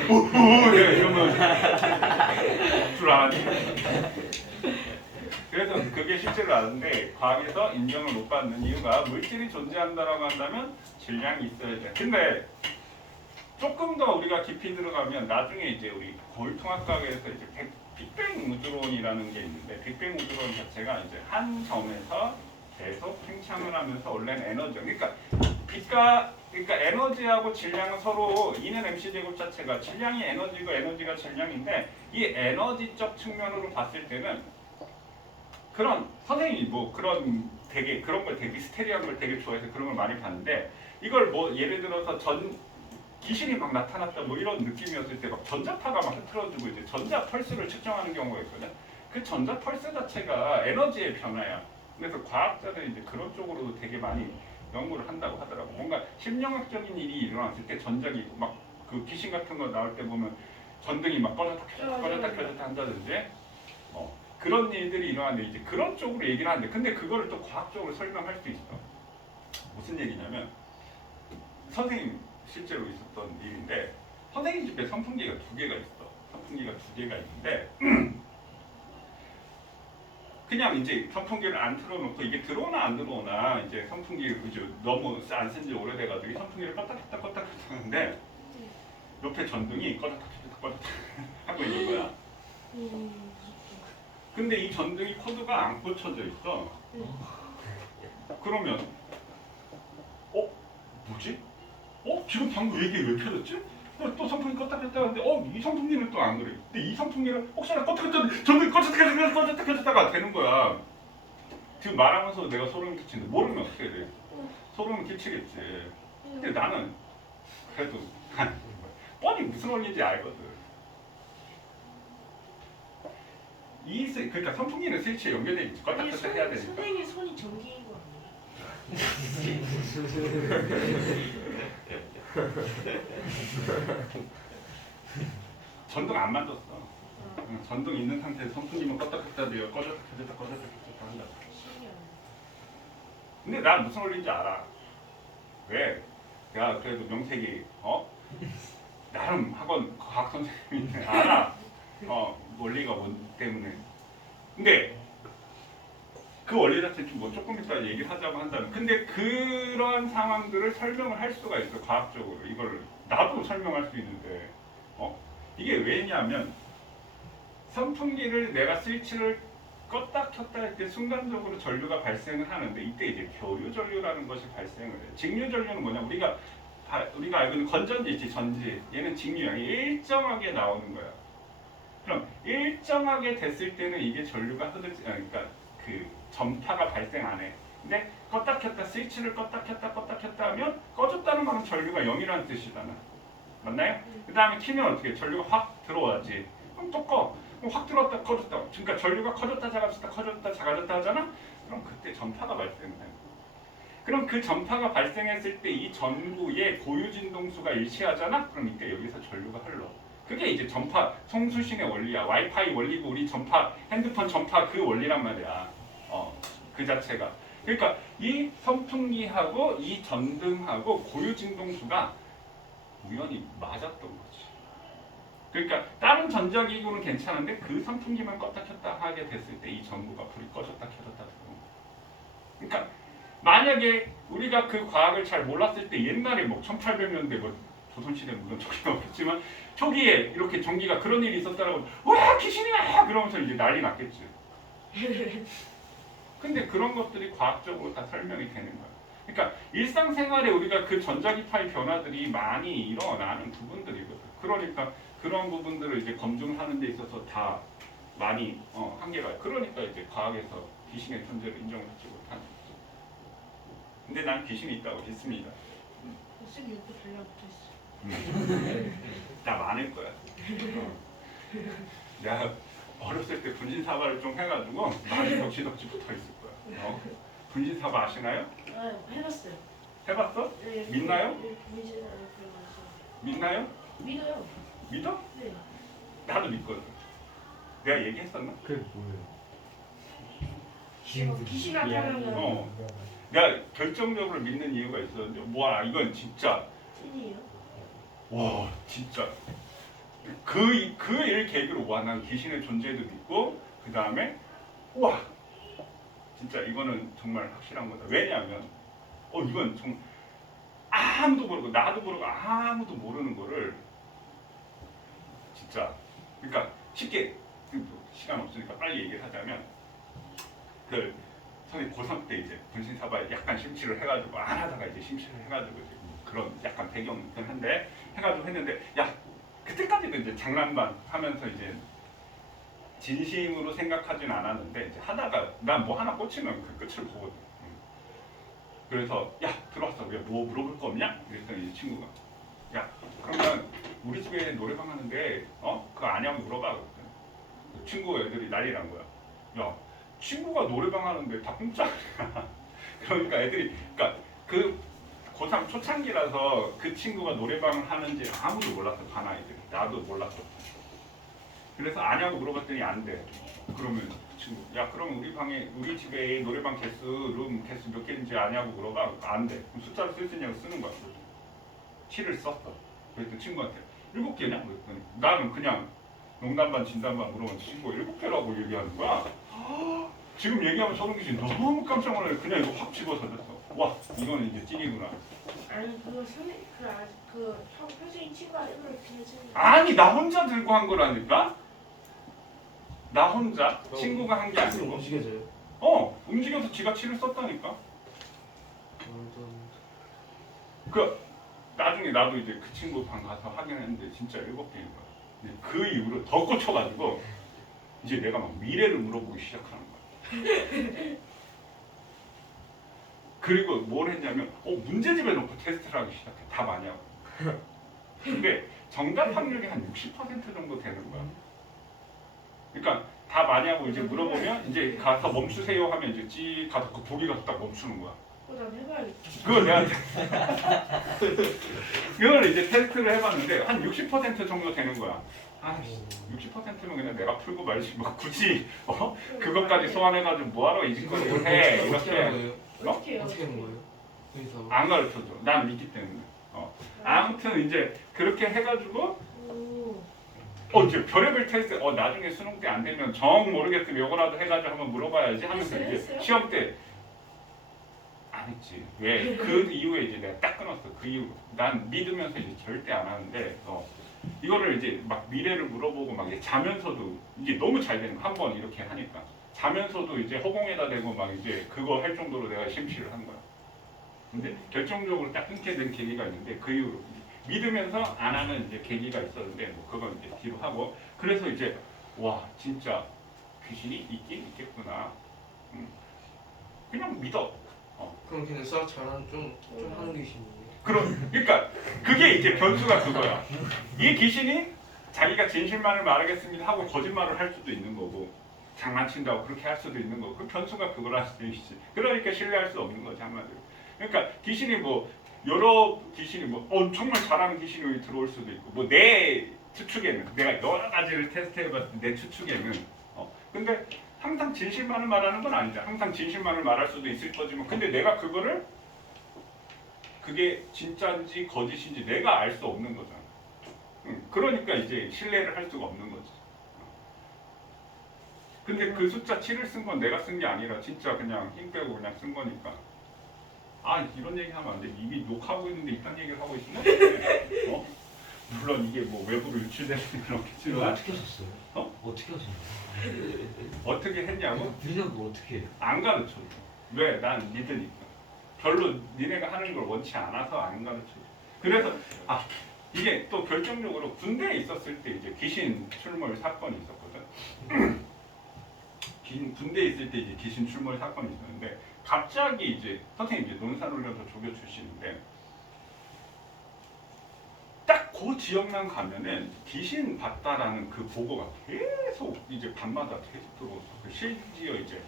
우후 이러면 줄 알았지. 그래서 그게 실제로 아는데 과학에서 인정을 못 받는 이유가 물질이 존재한다라고 한다면 질량이 있어야 돼. 근데 조금 더 우리가 깊이 들어가면 나중에 이제 우리 고율통합과학에서 이제 빅뱅 우주론이라는 게 있는데 빅뱅 우주론 자체가 이제 한 점에서 계속 팽창을 하면서 원래는 에너지 그러니까 에너지하고 질량은 서로 E는 MC 제곱 자체가 질량이 에너지고 에너지가 질량인데 이 에너지적 측면으로 봤을 때는 그런 선생님이 뭐 그런 되게 그런 걸 되게 미스테리한 걸 되게 좋아해서 그런 걸 많이 봤는데 이걸 뭐 예를 들어서 귀신이 막 나타났다 뭐 이런 느낌이었을 때 막 전자파가 막 흐트러지고 이제 전자 펄스를 측정하는 경우가 있거든. 그 전자 펄스 자체가 에너지의 변화야. 그래서 과학자들이 이제 그런 쪽으로도 되게 많이 연구를 한다고 하더라고. 뭔가 심령학적인 일이 일어났을 때 전자기 막 그 귀신 같은 거 나올 때 보면 전등이 막 꺼졌다 켜졌다 한다든지 그런 일들이 일어나는데 이제 그런 쪽으로 얘기를 하는데 근데 그거를 또 과학적으로 설명할 수 있어. 무슨 얘기냐면 선생님 실제로 있었던 일인데 선생님 집에 선풍기가 2개가 있어. 선풍기가 2개가 있는데 그냥 이제 선풍기를 안 틀어놓고 이게 들어오나 안 들어오나 이제 선풍기를 그죠 너무 안 쓴 지 오래돼가지고 이 선풍기를 껐다 켰다 하는데 옆에 전등이 꺼졌다 하고 있는 거야. 근데 이 전등이 코드가 안 꽂혀져 있어. 그러면 뭐지? 지금 방금 이게 왜 켜졌지? 또 선풍기 껐다 켰다 하는데 이 선풍기는 또 안 그래. 근데 이 선풍기는 혹시나 껐다 켰다 전등 꺼졌다 켰다가 되는 거야. 지금 말하면서 내가 소름이 끼치는데 모르면 어떻게 돼? 소름은 끼치겠지. 근데 나는 그래도 뻔히 무슨 원리인지 알거든. 그러니까 선풍기는 스위치에 연결돼 있지. 껐다 켰다 해야 되니까. 선생님 손이 전기인 거 아니에요? 전등 안 만졌어. 전등 있는 상태에서 선풍기만 껐다 켰다 돼요. 꺼졌다 한다. 신기하네. 근데 난 무슨 원리인지 알아. 왜? 내가 그래도 명색이 나름 학원 과학 선생님인데 알아. 원리가 뭔 때문에. 근데 그 원리 자체 좀 뭐 조금 이따 얘기를 하자고 한다면 근데 그런 상황들을 설명을 할 수가 있어 과학적으로. 이걸 나도 설명할 수 있는데 이게 왜냐면 선풍기를 내가 스위치를 껐다 켰다 할 때 순간적으로 전류가 발생을 하는데 이때 이제 교류 전류라는 것이 발생을 해. 직류 전류는 뭐냐 우리가 알고 있는 건전지 있지 전지 얘는 직류야. 일정하게 나오는 거야. 그럼 일정하게 됐을 때는 이게 전류가 그러니까 그 전파가 발생 안 해. 근데 껐다 켰다 스위치를 껐다 켰다 하면 꺼졌다는 말은 전류가 0이라는 뜻이잖아. 맞나요? 그 다음에 키면 어떻게 전류가 확 들어와야지. 그럼 또 꺼. 그럼 확 들어왔다 꺼졌다. 그러니까 전류가 커졌다 작아졌다 하잖아. 그럼 그때 전파가 발생해. 그럼 그 전파가 발생했을 때 이 전구의 고유 진동수가 일치하잖아. 그럼 이때 여기서 전류가 흘러. 그게 이제 전파 송수신의 원리야. 와이파이 원리고 우리 전파 핸드폰 전파 그 원리란 말이야. 그 자체가. 그러니까 이 선풍기하고 이 전등하고 고유 진동수가 우연히 맞았던 거지. 그러니까 다른 전자기구는 괜찮은데 그 선풍기만 껐다 켰다 하게 됐을 때 이 전구가 불이 꺼졌다 켜졌다 되는 거야. 그러니까 만약에 우리가 그 과학을 잘 몰랐을 때 옛날에 뭐 1800년대 뭐 조선시대 물론 전기가 없겠지만 초기에 이렇게 전기가 그런 일이 있었다라고 와 귀신이야 그러면서 이제 난리 났겠지. 근데 그런 것들이 과학적으로 다 설명이 되는 거야. 그러니까 일상생활에 우리가 그 전자기파의 변화들이 많이 일어나는 부분들이거든. 그러니까 그런 부분들을 이제 검증하는 데 있어서 다 많이 한계가. 그러니까 이제 과학에서 귀신의 존재를 인정하지 못하는 거죠. 근데 난 귀신이 있다고 믿습니다. 쌤 옆에 달라붙어 있어. 나 많을 거야. 내가 어렸을 때 분신사바를 좀 해가지고 많이 덕지덕지 붙어 있을 거야. 분신사바 아시나요? 아, 해봤어요. 해봤어? 네, 믿나요? 네, 민지는 그래가지고. 믿나요? 믿어요. 믿어? 네. 나도 믿거든. 내가 얘기했었나? 그게 뭐예요? 귀신 나타나면 어. 내가 결정적으로 믿는 이유가 있었는데 와 이건 진짜 찐이에요? 와 진짜 그 일 계기로 와 난 귀신의 존재도 믿고 그 다음에 와 진짜 이거는 정말 확실한 거다. 왜냐하면 이건 정 아무도 모르고 나도 모르고 아무도 모르는 거를 진짜 그러니까 쉽게 시간 없으니까 빨리 얘기를 하자면 그 선생님 고3 때 이제 분신사바에 약간 심취를 해가지고 안 하다가 이제 심취를 해가지고 이제 그런 약간 배경은 한데 해가지고 했는데 야 그때까지도 이제 장난만 하면서 이제 진심으로 생각하진 않았는데 이제 하다가 난 뭐 하나 꽂히면 그 끝을 보거든. 그래서 야 들어왔어 왜 뭐 물어볼 거 없냐? 그랬더니 이 친구가 야 그러면 우리 집에 노래방 하는데 그거 아냐고 물어봐. 그랬더니 그 친구 애들이 난리 난 거야. 야 친구가 노래방 하는데 다 공짜야. 그러니까 애들이 그러니까 그 고3 초창기라서 그 친구가 노래방을 하는지 아무도 몰랐어. 반 아이들이 나도 몰랐어. 그래서 아냐고 물어봤더니 안 돼. 그러면 그 친구 야 그럼 우리 집에 노래방 개수 룸 개수 몇 개인지 아냐고 물어봐. 안 돼. 그럼 숫자를 쓸 수 있냐고 쓰는 거야. 7을 썼어. 그랬더니 친구한테 7개냐? 그랬더니 나는 그냥 농담반 진담반 물어본 친구 7개라고 얘기하는 거야. 지금 얘기하면 소름 끼치 너무 깜짝 놀라요. 그냥 이거 확 집어 던졌어. 와 이거는 이제 찐이구나. 아니 그 선생님 친구가 일부러 그냥 친구. 아니 나 혼자 들고 한 거라니까? 나 혼자 친구가 한 게 가슴이 아니고 움직여져요. 움직여서 지가 치를 썼다니까. 말도 그 나중에 나도 이제 그 친구 방 가서 확인했는데 진짜 7개인 거야. 근데 그 이후로 더 꽂혀가지고 이제 내가 막 미래를 물어보기 시작하는 거야. 그리고 뭘 했냐면 문제집에 놓고 테스트를 하기 시작해. 답 아니야고. 근데 정답 확률이 한 60% 정도 되는 거야. 그러니까 답 아니냐고 이제 물어보면 이제 가서 멈추세요 하면 이제 찌 가서 그 보기 가서 딱 멈추는 거야. 난 해봐야겠다. 그걸 내가 그걸 이제 테스트를 해봤는데 한 60% 정도 되는 거야. 아, 60%면 그냥 내가 풀고 말지 뭐 굳이 그것까지 소환해가지고 뭐하러 이 짓거리를 해 어떻게 이렇게 하는 거예요? 어떻게 해요? 어떻게 하는 거예요? 그래서 안 가르쳐줘. 난 믿기 때문에. 아무튼 이제 그렇게 해가지고 오. 이제 별의별 테스트 나중에 수능 때 안 되면 정 모르겠으면 요거라도 해가지고 한번 물어봐야지 하면서 이제 했어요? 시험 때 안 했지. 왜? 그 이후에 이제 내가 딱 끊었어. 그 이후 난 믿으면서 이제 절대 안 하는데 이거를 이제 막 미래를 물어보고 막 이제 자면서도 이제 너무 잘 되는 한 번 이렇게 하니까 자면서도 이제 허공에다 대고 막 이제 그거 할 정도로 내가 심취를 한 거야. 근데 결정적으로 딱 끊게 된 계기가 있는데 그 이후로 믿으면서 안 하는 이제 계기가 있었는데 뭐 그건 이제 뒤로 하고 그래서 이제 와 진짜 귀신이 있긴 있겠구나. 그냥 믿어. 그럼 그냥 수학 잘하는 좀 하는 귀신이에요. 그러니까 그게 이제 변수가 그거야. 이 귀신이 자기가 진실만을 말하겠습니다 하고 거짓말을 할 수도 있는 거고 장난친다고 그렇게 할 수도 있는 거고 그 변수가 그거라는 얘기지. 그러니까 신뢰할 수 없는 거지 한마디로. 그러니까 귀신이 뭐 여러 귀신이 뭐 정말 잘하는 귀신이 들어올 수도 있고 뭐 내 추측에는 내가 여러 가지를 테스트해봤을 때 내 추측에는 근데 항상 진실만을 말하는 건 아니죠. 항상 진실만을 말할 수도 있을 거지만 근데 내가 그거를 그게 진짜인지 거짓인지 내가 알 수 없는 거잖아. 그러니까 이제 신뢰를 할 수가 없는 거지. 근데 그 숫자 7을 쓴 건 내가 쓴 게 아니라 진짜 그냥 힘 빼고 그냥 쓴 거니까. 이런 얘기 하면 안 돼. 이미 녹화하고 있는데 이딴 얘기를 하고 있으면 물론 이게 뭐 외부로 유출되는 건 없겠지만 어떻게 하셨어요? 어떻게 하셨나요? 어떻게 했냐고? 브리자고 어떻게 해요? 안 가르쳐. 왜? 난 믿으니까. 별로 니네가 하는 걸 원치 않아서 안 가르쳐. 그래서 이게 또 결정적으로 군대에 있었을 때 이제 귀신 출몰 사건이 있었거든. 군대에 있을 때 이제 귀신 출몰 사건이 있었는데 갑자기 이제 선생님 이제 논산훈련소 조교 출신인데 딱 그 지역만 가면은 귀신 봤다라는 그 보고가 계속 이제 밤마다 계속 들어오고 심지어 이제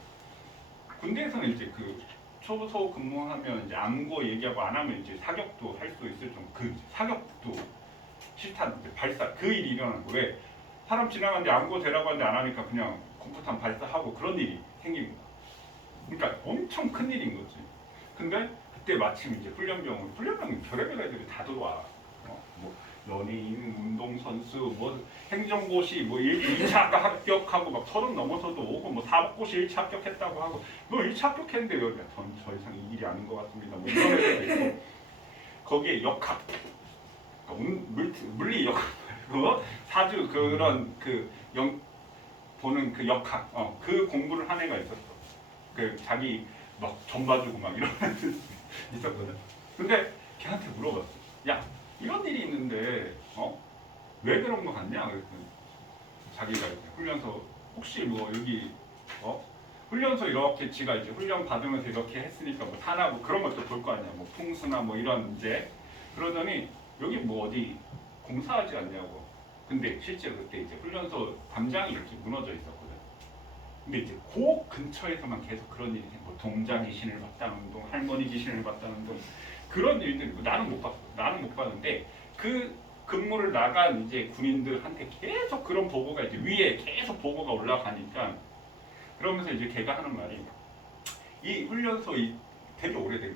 군대에서는 이제 그 초소 근무하면 이제 암고 얘기하고 안 하면 이제 사격도 할 수 있을 정도 그 사격도 실탄 발사 그 일이 일어나는 거 왜 사람 지나가는데 암고 대라고 하는데 안 하니까 그냥 공포탄 발사하고 그런 일이 생깁니다. 그러니까 엄청 큰 일인 거지. 근데 그때 마침 이제 훈련병은 별의별 애들이 다 들어와. 뭐 연예인, 운동선수, 뭐 행정고시, 뭐 1차 합격하고 막 30 넘어서도 오고 뭐 사법고시 1차 합격했다고 하고 뭐 1차 합격했는데 여기 전 더 이상 이 일이 아닌 것 같습니다. 뭐 이런 애들도 있고 거기에 역학, 그러니까 물리 역학 말고 사주 그런 보는 그 역학, 그 공부를 한 애가 있었어. 그 자기 막 점 봐주고 막 이런 애들 있었거든. 근데 걔한테 물어봤어. 야, 이런 일이 있는데 왜 그런 거 같냐? 그랬더니 자기가 이제 훈련소 혹시 뭐 여기 훈련소 이렇게 지가 이제 훈련 받으면서 이렇게 했으니까 뭐 산하고 뭐 그런 것도 볼 거 아니야. 뭐 풍수나 뭐 이런 이제 그러더니 여기 뭐 어디 공사하지 않냐고. 근데 실제로 그때 이제 훈련소 담장이 이렇게 무너져 있었거든. 근데 이제 그 근처에서만 계속 그런 일이 뭐 동자 귀신을 봤다는 둥, 할머니 귀신을 봤다는 둥 그런 일들이 나는 못 봤어. 나는 못 봤는데 그 근무를 나간 이제 군인들한테 계속 그런 보고가 이제 위에 계속 보고가 올라가니까 그러면서 이제 걔가 하는 말이 이 훈련소 되게 오래된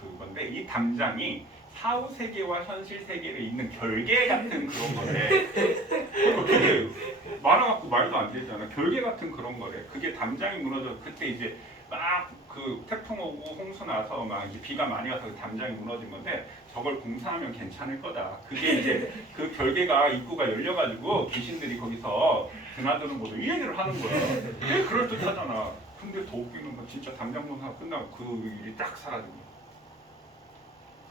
그건데 이 담장이 사후 세계와 현실 세계를 잇는 결계 같은 그런 거래. 그게 말아갖고 말도 안 되잖아. 결계 같은 그런 거래. 그게 담장이 무너져. 그때 이제 막 그 태풍 오고 홍수 나서 막 이제 비가 많이 와서 그 담장이 무너진 건데 저걸 공사하면 괜찮을 거다. 그게 이제 그 결계가 입구가 열려가지고 귀신들이 거기서 드나드는 거도 이 얘기를 하는 거야. 왜 그럴 듯하잖아. 근데 더 웃기는 건 진짜 담장 공사가 끝나고 그 일이 딱 사라진 거야.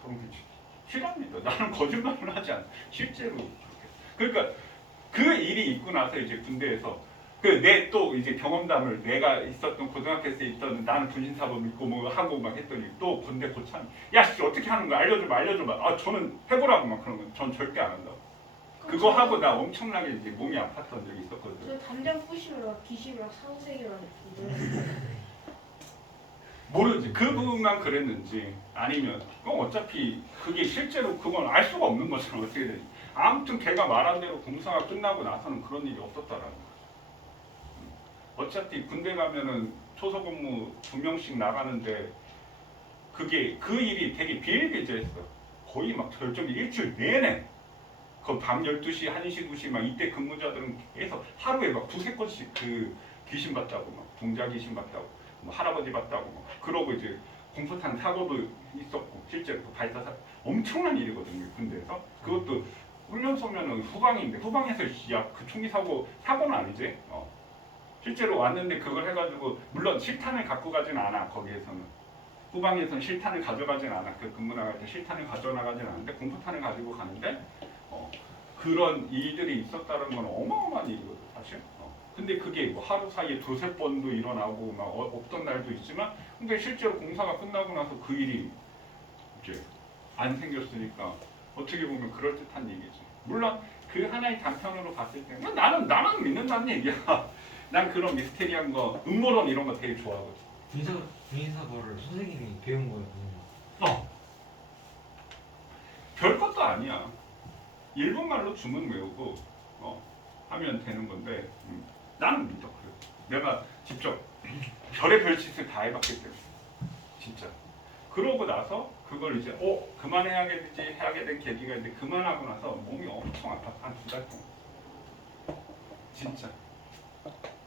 소름 끼치지. 실합니다. 나는 거짓말을 하지 않아. 실제로 그렇게. 그러니까 그 일이 있고 나서 이제 군대에서 내 또 이제 경험담을 내가 있었던 고등학교에서 있던 나는 분신사범 믿고 뭐 하고 막 했더니 또 군대 고참 야씨 어떻게 하는 거야 알려줘봐. 아 저는 해보라고 막 그런 거. 전 절대 안 한다고. 그거 하고 나 엄청나게 이제 몸이 아팠던 적이 있었거든. 저 담장 부시면 귀신이랑 사후세계랑 있는데 모르지. 그 부분만 그랬는지 아니면 어차피 그게 실제로 그건 알 수가 없는 거잖아. 어떻게 되지. 아무튼 걔가 말한 대로 공사가 끝나고 나서는 그런 일이 없었다라는 거죠. 어차피 군대 가면은 초소 근무 2명씩 나가는데 그게 그 일이 되게 비일비재했어. 거의 막 결정이 일주일 내내 그 밤 12시, 1시, 2시 막 이때 근무자들은 계속 하루에 막 2-3건씩 그 귀신 봤다고 막 동자 귀신 봤다고 뭐 할아버지 봤다고 막 그러고 이제 공포탄 사고도 있었고 실제로 그 발사사 엄청난 일이거든요. 군대에서 그것도 훈련소면은 후방인데 후방에서 그 총기 사고는 아니지. 실제로 왔는데 그걸 해가지고 물론 실탄을 갖고 가진 않아. 거기에서는 후방에서는 실탄을 가져가진 않아. 그 근무 나갈 때 실탄을 가져나가진 않는데 공포탄을 가지고 가는데 그런 일들이 있었다는 건 어마어마한 일이거든 사실. 근데 그게 뭐 하루 사이에 2-3번도 일어나고 막 없던 날도 있지만 근데 실제로 공사가 끝나고 나서 그 일이 이제 안 생겼으니까 어떻게 보면 그럴듯한 얘기지. 물론 그 하나의 단편으로 봤을 때는 나는 믿는다는 얘기야. 난 그런 미스테리한 거, 음모론 이런 거 되게 좋아하거든. 분인사고를 선생님이 배운 거예요. 별것도 아니야. 일본말로 주문 외우고 하면 되는 건데 나는 믿어. 그래. 내가 직접 별의별 짓을 다 해봤기 때문에 진짜. 그러고 나서 그걸 이제 그만해야게 된 계기가 있는데 그만하고 나서 몸이 엄청 아팠어. 한 2달 동안. 진짜.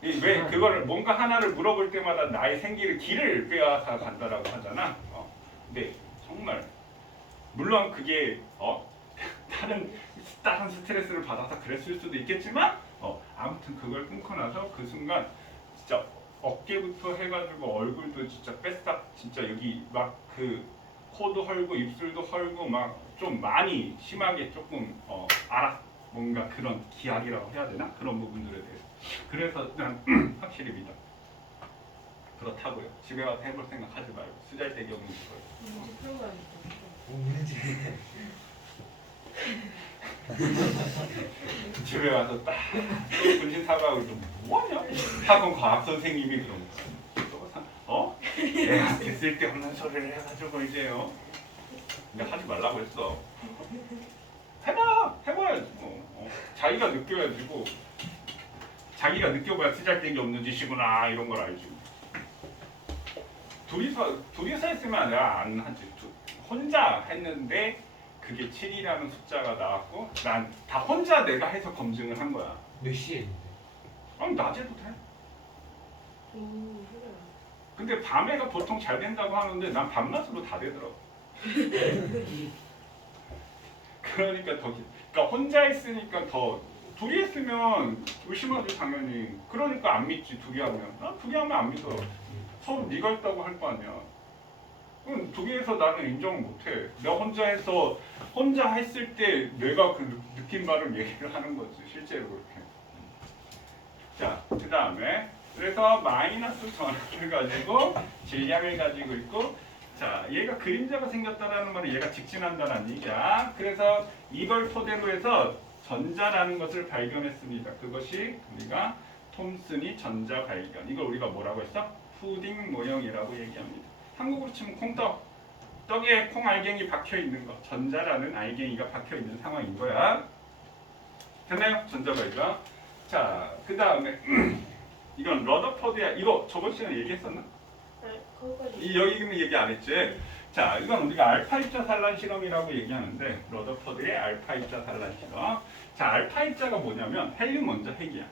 왜 그거를 뭔가 하나를 물어볼 때마다 나의 생기를 길을 빼앗아 간다라고 하잖아. 근데 정말 물론 그게 다른 스트레스를 받아서 그랬을 수도 있겠지만 아무튼 그걸 끊고 나서 그 순간 진짜 어깨부터 해가지고 얼굴도 진짜 뺏싹 진짜 여기 막 그 코도 헐고 입술도 헐고 막 좀 많이 심하게 조금 뭔가 그런 기약이라고 해야 되나 그런 부분들에 대해서. 그래서 난 확실히 믿어. 그렇다고요. 집에 가서 해볼 생각 하지 말고 쓰잘데기 없는 거예요. 이제 프로그램 집에 와서 딱 분신 사과하고 좀 뭐하냐? 학원 과학 선생님이 그런 거. 내가 됐을 때 없는 소리를 해가지고 이제요. 근데 하지 말라고 했어. 해봐야지. 자기가 느껴야지고. 자기가 느껴봐야 쓰잘데기 없는 짓이구나 이런 걸 알지. 둘이서 했으면 내가 안 하지. 혼자 했는데 그게 7이라는 숫자가 나왔고 난 다 혼자 내가 해서 검증을 한 거야. 몇 시에 했는데? 아니 낮에도 돼. 그래. 근데 밤에가 보통 잘 된다고 하는데 난 밤낮으로 다 되더라고. 그러니까 혼자 했으니까 더 둘이 했으면 의심하지 당연히. 그러니까 안 믿지 둘이 하면. 둘이 하면 안 믿어. 서로 네가 했다고 할 거 아니야. 그럼 둘이 해서 나는 인정을 못해. 내가 혼자 했을 때 내가 그 느낀 바를 얘기를 하는 거지 실제로 그렇게. 자, 그 다음에 그래서 마이너스 전압을 가지고 질량을 가지고 있고, 자 얘가 그림자가 생겼다라는 말은 얘가 직진한다는 얘기야. 그래서 이걸 토대로 해서 전자라는 것을 발견했습니다. 그것이 우리가 톰슨이 전자 발견. 이걸 우리가 뭐라고 했어? 푸딩 모형이라고 얘기합니다. 한국으로 치면 콩떡. 떡에 콩 알갱이 박혀 있는 거. 전자라는 알갱이가 박혀 있는 상황인 거야. 됐나요? 전자 발견. 자, 그 다음에 이건 러더퍼드야. 이거 저번 시간에 얘기했었나? 네, 거기까지. 여기는 얘기 안 했지. 자, 이건 우리가 알파 입자 산란 실험이라고 얘기하는데 러더퍼드의 알파 입자 산란 실험. 자, 알파 입자가 뭐냐면 헬륨 원자 핵이야.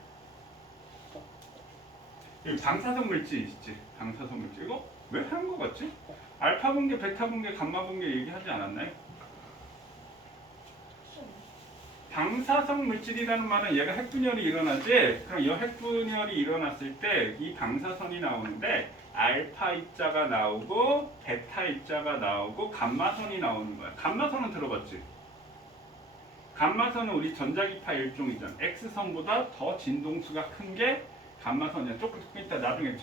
여기 방사성 물질 있지. 방사성 물질. 이거 왜 한 거 같지? 알파 분계, 베타 분계, 감마 분계 얘기하지 않았나요? 방사성 물질이라는 말은 얘가 핵분열이 일어나지. 그럼 이 핵분열이 일어났을 때 이 방사선이 나오는데 알파 입자가 나오고 베타 입자가 나오고 감마선이 나오는 거야. 감마선은 들어봤지? 감마선은 우리 전자기파 일종이잖아. X선보다 더 진동수가 큰 게 감마선이야. 조금 이따 나중에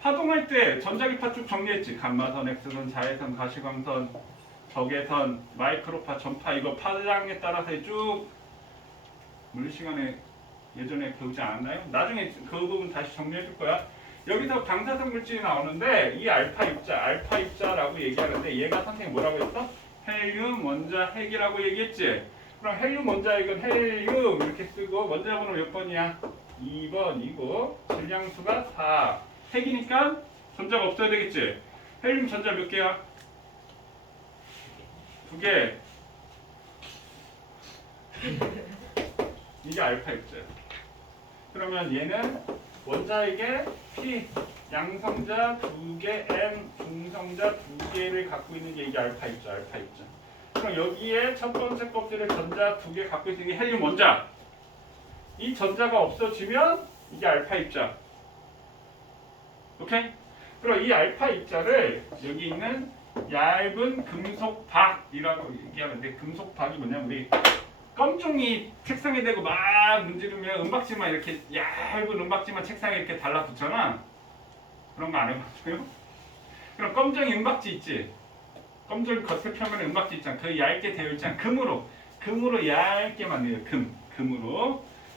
파동할 때 전자기파 쭉 정리했지. 감마선, X선, 자외선, 가시광선, 적외선, 마이크로파, 전파. 이거 파장에 따라서 쭉 물리 시간에 예전에 배우지 않았나요? 나중에 그 부분 다시 정리해 줄 거야. 여기서 방사성 물질이 나오는데 이 알파 입자라고 얘기하는데 얘가 선생님 뭐라고 했어? 헬륨 원자 핵이라고 얘기했지. 그럼 헬륨 원자 핵은 헬륨 이렇게 쓰고 원자 번호 몇 번이야? 2번이고 질량수가 4. 핵이니까 전자가 없어야 되겠지. 헬륨 전자 몇 개야? 2개. 이게 알파 입자야. 그러면 얘는 원자에게 P 양성자 2개, N 중성자 2개를 갖고 있는 게 이게 알파 입자. 그럼 여기에 첫 번째 껍질에 전자 2개 갖고 있는 게 헬륨 원자. 이 전자가 없어지면 이게 알파 입자. 오케이? 그럼 이 알파 입자를 여기 있는 얇은 금속박이라고 얘기하는데 금속박이 뭐냐 우리 껌종이 책상에 대고 막 문지르면 은박지만 이렇게 얇은 은박지만 책상에 이렇게 달라붙잖아. 그런 거 안 해봤어요? 그럼 껌종이 은박지 있지? 껌종이 겉에 표면에 은박지 있잖아. 그 얇게 되어 있잖아. 금으로 얇게 만들어요.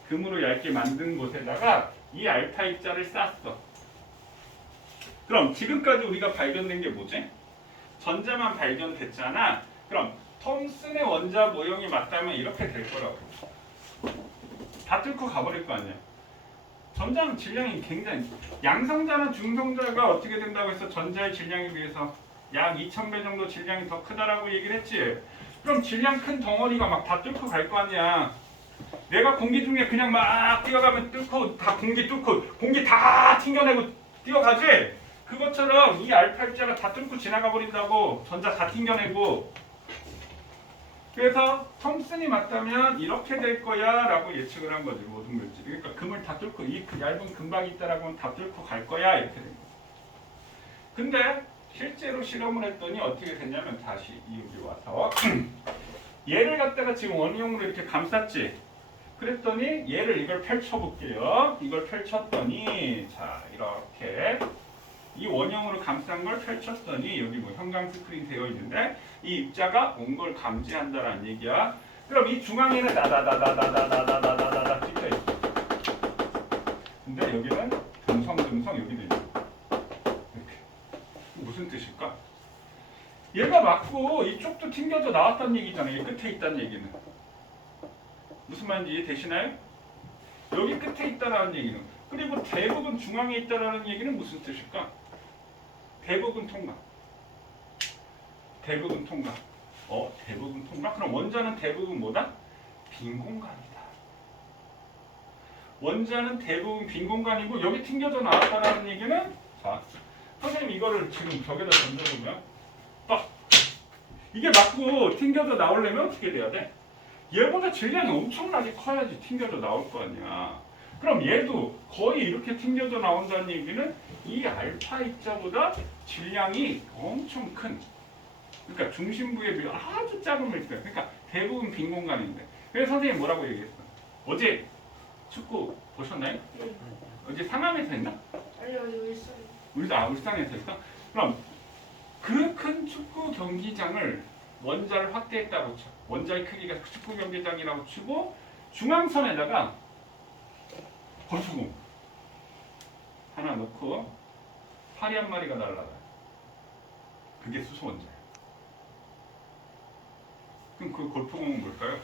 금으로 얇게 만든 곳에다가 이 알파 입자를 쌌어. 그럼 지금까지 우리가 발견된 게 뭐지? 전자만 발견됐잖아. 그럼 톰슨의 원자 모형이 맞다면 이렇게 될 거라고. 다 뚫고 가버릴 거 아니야. 전자는 질량이 굉장히 양성자나 중성자가 어떻게 된다고 해서 전자의 질량에 비해서 약 2000배 정도 질량이 더 크다라고 얘기를 했지. 그럼 질량 큰 덩어리가 막 다 뚫고 갈 거 아니야. 내가 공기 중에 그냥 막 뛰어가면 뚫고 다 공기 뚫고 공기 다 튕겨내고 뛰어가지. 그것처럼 이 알파 입자가 다 뚫고 지나가 버린다고. 전자 다 튕겨내고. 그래서 톰슨이 맞다면 이렇게 될 거야 라고 예측을 한 거지. 모든 물질이. 그러니까 금을 다 뚫고 이 얇은 금박이 있다라고 하면 다 뚫고 갈 거야 이렇게 된 거야. 근데 실제로 실험을 했더니 어떻게 됐냐면 다시 여기 와서 얘를 갖다가 지금 원형으로 이렇게 감쌌지. 그랬더니 이걸 펼쳐볼게요. 이걸 펼쳤더니 자 이렇게 이 원형으로 감싼 걸 펼쳤더니 여기 뭐 형광 스크린 되어 있는데 이 입자가 온 걸 감지한다라는 얘기야. 그럼 이 중앙에는 다다다다다다다다다다 찍혀 있어. 근데 여기는 듬성 여기도 있어. 이렇게. 무슨 뜻일까? 얘가 맞고 이쪽도 튕겨져 나왔다는 얘기잖아. 이 끝에 있다는 얘기는. 무슨 말인지 이해되시나요? 여기 끝에 있다라는 얘기는. 그리고 대부분 중앙에 있다라는 얘기는 무슨 뜻일까? 대부분 통과. 대부분 통과. 대부분 통과? 그럼 원자는 대부분 뭐다? 빈 공간이다. 원자는 대부분 빈 공간이고 여기 튕겨져 나왔다는 얘기는 자, 선생님 이거를 지금 벽에다 던져보면 딱 이게 맞고 튕겨져 나오려면 어떻게 돼야 돼? 얘보다 질량이 엄청나게 커야지 튕겨져 나올 거 아니야. 그럼 얘도 거의 이렇게 튕겨져 나온다는 얘기는 이 알파 입자보다 질량이 엄청 큰, 그러니까 중심부에 비해 아주 작은 물질, 그러니까 대부분 빈 공간인데. 그래서 선생님 뭐라고 얘기했어? 어제 축구 보셨나요? 네. 어제 상암에서 했나? 아니요, 일산. 울산에서 했어? 그럼 그 큰 축구 경기장을 원자를 확대했다고 쳐. 원자의 크기가 축구 경기장이라고 치고 중앙선에다가 골프공 하나 넣고 파리 한 마리가 날아가요. 그게 수소 원자예요. 그럼 그 골프공은 뭘까요?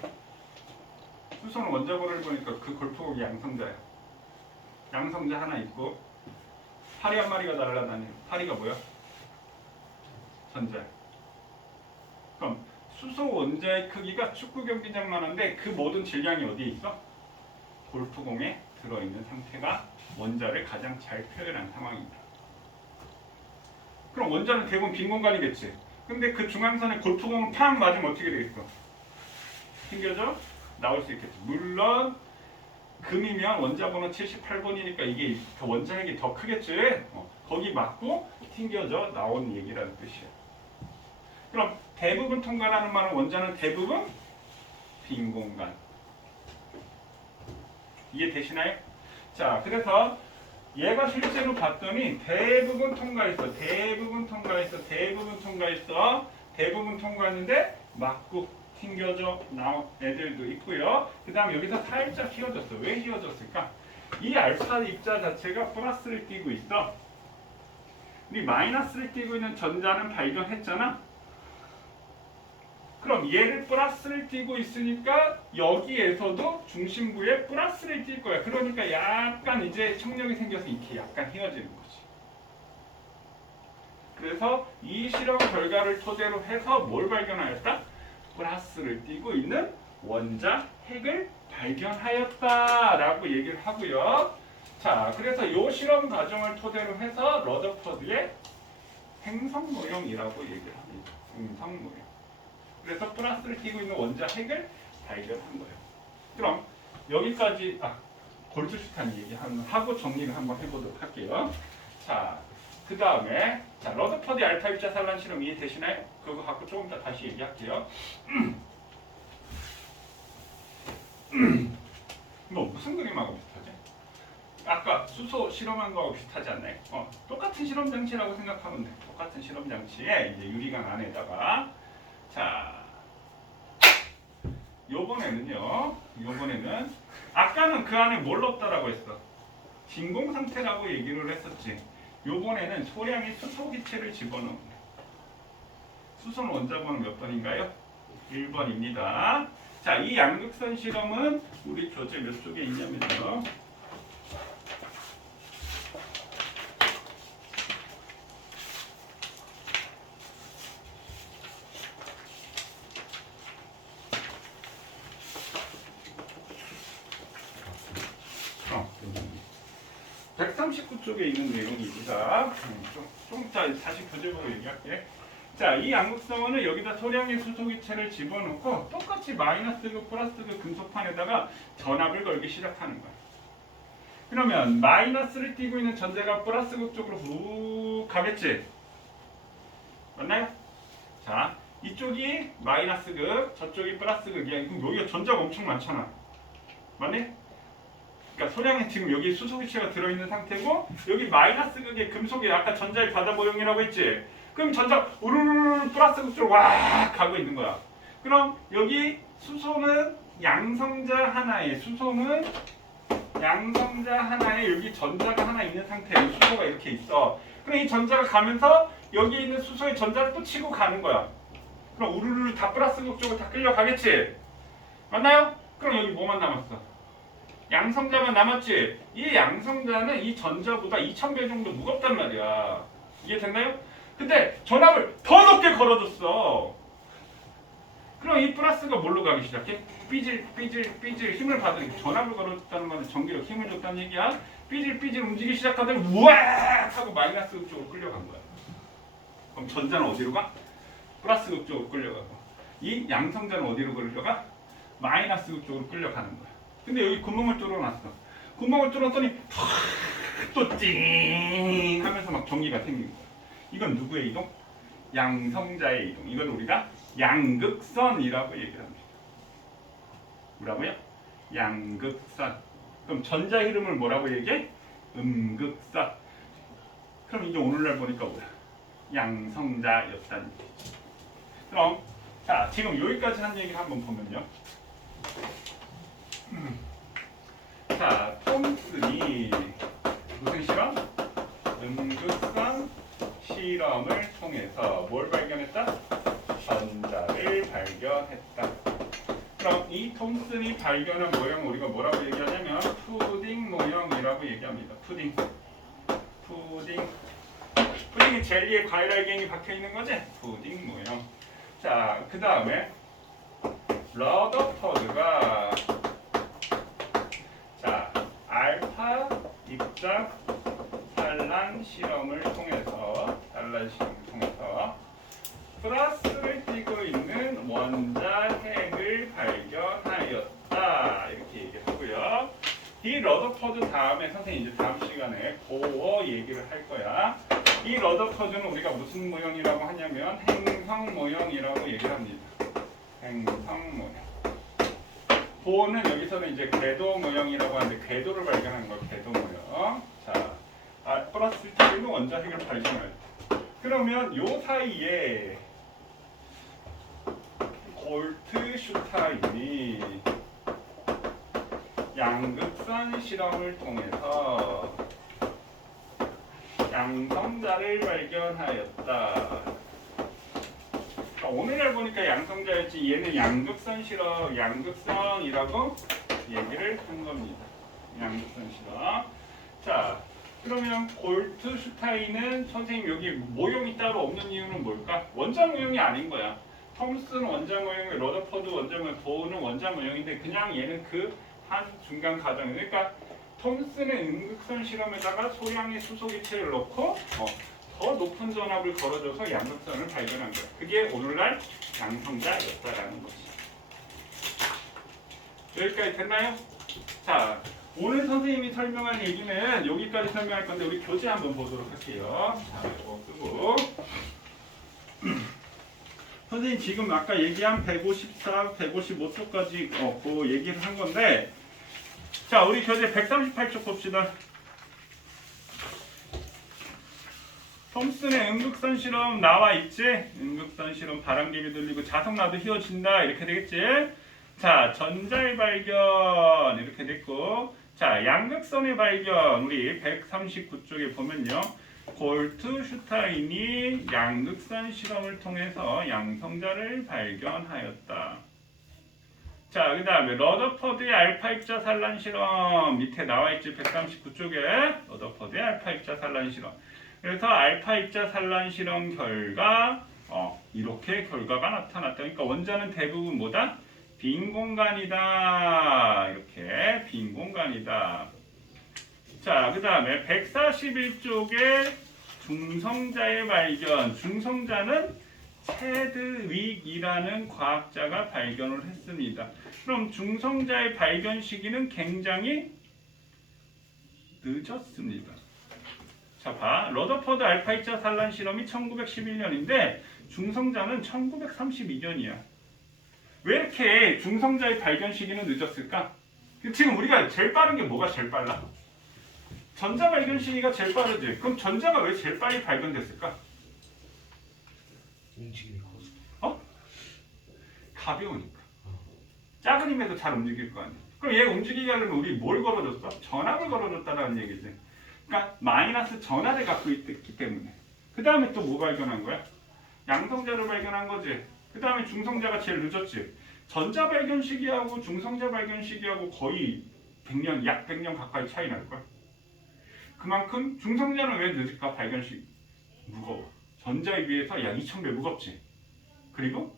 수소는 원자번호를 보니까 그 골프공이 양성자예요. 양성자 하나 있고 파리 한 마리가 날아다니는 파리가 뭐야? 전자. 그럼 수소 원자의 크기가 축구 경기장만한데 그 모든 질량이 어디에 있어? 골프공에 들어있는 상태가 원자를 가장 잘 표현한 상황입니다. 그럼 원자는 대부분 빈 공간이겠지. 근데 그 중앙선에 골프공을 팍 맞으면 어떻게 되겠어? 튕겨져 나올 수 있겠지. 물론 금이면 원자 번호 78번이니까 이게 더 원자핵이 더 크겠지. 거기 맞고 튕겨져 나온 얘기라는 뜻이야. 그럼 대부분 통과라는 말은 원자는 대부분 빈 공간. 이해되시나요? 자, 그래서 얘가 실제로 봤더니 대부분 통과했어. 대부분 통과했어. 대부분 통과했어. 대부분 통과했는데 맞고 튕겨져 나온 애들도 있고요. 그 다음에 여기서 살짝 휘어졌어. 왜 휘어졌을까? 이 알파 입자 자체가 플러스를 띄고 있어. 우리 마이너스를 띄고 있는 전자는 발견했잖아. 그럼 얘를 플러스를 띄고 있으니까 여기에서도 중심부에 플러스를 띌 거야. 그러니까 약간 이제 청력이 생겨서 이렇게 약간 휘어지는 거지. 그래서 이 실험 결과를 토대로 해서 뭘 발견하였다? 플러스를 띄고 있는 원자 핵을 발견하였다라고 얘기를 하고요. 자, 그래서 이 실험 과정을 토대로 해서 러더퍼드의 행성 모형이라고 얘기를 합니다. 행성 모형. 그래서 플러스를 띄고 있는 원자 핵을 발견한 거예요. 그럼 여기까지 골드슈타인 얘기하고 정리를 한번 해보도록 할게요. 자, 그 다음에 러더퍼드 알파 입자 산란 실험 이해되시나요? 그거 갖고 조금 더 다시 얘기할게요. 뭐 무슨 그림하고 비슷하지? 아까 수소 실험한 거하고 비슷하지 않나요? 똑같은 실험 장치라고 생각하면 돼. 똑같은 실험 장치에 이제 유리관 안에다가 자, 요번에는 아까는 그 안에 뭘 넣었다라고 했어? 진공 상태라고 얘기를 했었지. 요번에는 소량의 수소 기체를 집어넣는 거야. 수소는 원자 번호 몇 번인가요? 1번입니다. 자, 이 양극선 실험은 우리 교재 몇 쪽에 있냐면요. 어, 139쪽에 있는 내용입니다. 좀 다시 교재 보고 얘기할게. 자, 이 양극성원은 여기다 소량의 수소기체를 집어넣고 똑같이 마이너스극 플러스극 금속판에다가 전압을 걸기 시작하는 거야. 그러면 마이너스를 띄고 있는 전자가 플러스극 쪽으로 훅 가겠지? 맞나요? 자, 이쪽이 마이너스극, 저쪽이 플러스극이야. 그럼 여기가 전자가 엄청 많잖아. 맞네? 그러니까 소량의 지금 여기 수소기체가 들어있는 상태고 여기 마이너스극의 금속이 아까 전자의 바다 모형이라고 했지? 그럼 전자 우르르 플러스극 쪽으로 와 가고 있는 거야. 그럼 여기 수소는 양성자 하나에 여기 전자가 하나 있는 상태에 수소가 이렇게 있어. 그럼 이 전자가 가면서 여기 있는 수소의 전자를 또 치고 가는 거야. 그럼 우르르 다 플러스극 쪽으로 다 끌려가겠지? 맞나요? 그럼 여기 뭐만 남았어? 양성자만 남았지? 이 양성자는 이 전자보다 2000배 정도 무겁단 말이야. 이해됐나요? 근데 전압을 더 높게 걸어줬어. 그럼 이 플러스가 뭘로 가기 시작해? 삐질 힘을 받으니까 전압을 걸어줬다는 말은 전기력 힘을 줬다는 얘기야. 삐질 움직이기 시작하더니 우악 하고 마이너스 극 쪽으로 끌려간 거야. 그럼 전자는 어디로 가? 플러스 극 쪽으로 끌려가고 이 양성자는 어디로 끌려가? 마이너스 극 쪽으로 끌려가는 거야. 근데 여기 구멍을 뚫어놨어. 구멍을 뚫었더니 또 띵 하면서 막 전기가 생긴 거야. 이건 누구의 이동? 양성자의 이동. 이건 우리가 양극선이라고 얘기를 합니다. 뭐라고요? 양극선. 그럼 전자 흐름을 뭐라고 얘기해? 음극선. 그럼 이게 오늘날 보니까 뭐야? 양성자였다는 얘기지. 그럼 자 지금 여기까지 한 얘기를 한번 보면요. 자 톰슨이 무슨 실험? 음극선 실험을 통해서 뭘 발견했다? 전자를 발견했다. 그럼 이 톰슨이 발견한 모형을 우리가 뭐라고 얘기하냐면 푸딩 모형이라고 얘기합니다. 푸딩이 젤리에 과일 알갱이 박혀 있는 거지? 푸딩 모형. 자, 그 다음에 러더퍼드가 자 알파 입자 산란 실험을 통해서 플러스를 띠고 있는 원자 핵을 발견하였다. 이렇게 얘기를 하고요. 이 러더퍼드 다음에 선생님 이제 다음 시간에 고어 얘기를 할 거야. 이 러더퍼드는 우리가 무슨 모형이라고 하냐면 행성 모형이라고 얘기를 합니다. 행성 모형. 보어는 여기서는 이제 궤도 모형이라고 하는데 궤도를 발견하는 거 궤도 모형. 자, 플러스를 띠고 있는 원자 핵을 발견할 때. 그러면 요 사이에 골트슈타인이 양극선 실험을 통해서 양성자를 발견하였다. 오늘날 보니까 양성자였지 얘는 양극선 실험, 양극선이라고 얘기를 한 겁니다. 양극선 실험. 자, 그러면 골트슈타인은 선생님 여기 모형이 따로 없는 이유는 뭘까? 원자 모형이 아닌 거야. 톰슨 원자 모형의 러더퍼드 원자 모형, 보어는 원자 모형인데 그냥 얘는 그 한 중간 과정. 그러니까 톰슨의 음극선 실험에다가 소량의 수소기체를 넣고 더 높은 전압을 걸어줘서 양극선을 발견한 거야. 그게 오늘날 양성자였다라는 거지. 여기까지 됐나요? 자, 오늘 선생님이 설명할 얘기는 여기까지 설명할 건데 우리 교재 한번 보도록 할게요. 자, 이거 끄고. 선생님 지금 아까 얘기한 154, 155쪽까지 그 얘기를 한 건데 자, 우리 교재 138쪽 봅시다. 톰슨의 음극선 실험 나와 있지? 음극선 실험 바람개비 돌리고 자석나도 휘어진다 이렇게 되겠지? 자, 전자의 발견 이렇게 됐고 자, 양극선의 발견 우리 139쪽에 보면요. 골트슈타인이 양극선 실험을 통해서 양성자를 발견하였다. 자, 그 다음에 러더퍼드의 알파 입자 산란 실험 밑에 나와 있지? 139쪽에 러더퍼드의 알파 입자 산란 실험. 그래서 알파 입자 산란 실험 결과 이렇게 결과가 나타났다. 그러니까 원자는 대부분 뭐다? 빈 공간이다. 이렇게 빈 공간이다. 자, 그 다음에 141쪽에 중성자의 발견. 중성자는 체드윅이라는 과학자가 발견을 했습니다. 그럼 중성자의 발견 시기는 굉장히 늦었습니다. 자, 봐. 러더퍼드 알파 입자 산란 실험이 1911년인데 중성자는 1932년이야. 왜 이렇게 중성자의 발견 시기는 늦었을까? 지금 우리가 제일 빠른 게 뭐가 제일 빨라? 전자 발견 시기가 제일 빠르지. 그럼 전자가 왜 제일 빨리 발견됐을까? 움직임이 커서. 가벼우니까. 작은 힘에도 잘 움직일 거 아니야. 그럼 얘 움직이게 하려면 우리 뭘 걸어줬어? 전압을 걸어줬다는 얘기지. 그러니까 마이너스 전압을 갖고 있기 때문에. 그 다음에 또 뭐 발견한 거야? 양성자를 발견한 거지. 그 다음에 중성자가 제일 늦었지. 전자 발견 시기하고 중성자 발견 시기하고 거의 100년, 약 100년 가까이 차이 날걸. 그만큼 중성자는 왜 늦을까? 발견 시기. 무거워. 전자에 비해서 약 2000배 무겁지. 그리고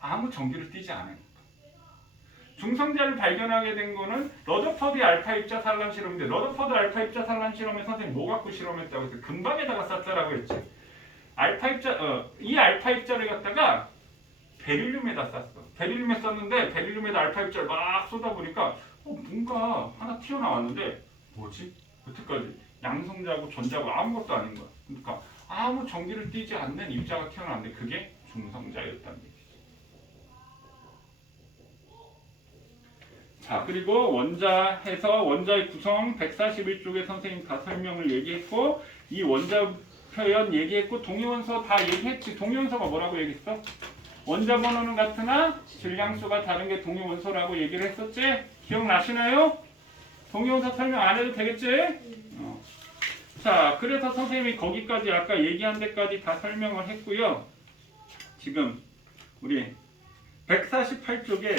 아무 전기를 띠지 않으니까. 중성자를 발견하게 된 거는 러더퍼드 알파 입자 산란 실험인데 러더퍼드 알파 입자 산란 실험에 선생님 뭐 갖고 실험했다고 해서 금방에다가 쐈다라고 했지. 이 알파 입자를 갖다가 베릴륨에다 쐈어. 베릴륨에 쐈는데 베릴륨에다 알파 입자를 막 쏟아보니까 뭔가 하나 튀어나왔는데 뭐지? 여태까지 양성자고 전자고 아무것도 아닌 거야. 그러니까 아무 전기를 띠지 않는 입자가 튀어나왔는데 그게 중성자였다는 얘기지. 자, 그리고 원자에서 원자의 구성 141쪽에 선생님 다 설명을 얘기했고 이 원자 표현 얘기했고 동위원소 다 얘기했지. 동위원소가 뭐라고 얘기했어? 원자 번호는 같으나 질량수가 다른 게 동위원소라고 얘기를 했었지? 기억나시나요? 동위원소 설명 안 해도 되겠지? 자, 그래서 선생님이 거기까지 아까 얘기한 데까지 다 설명을 했고요. 지금 우리 148쪽에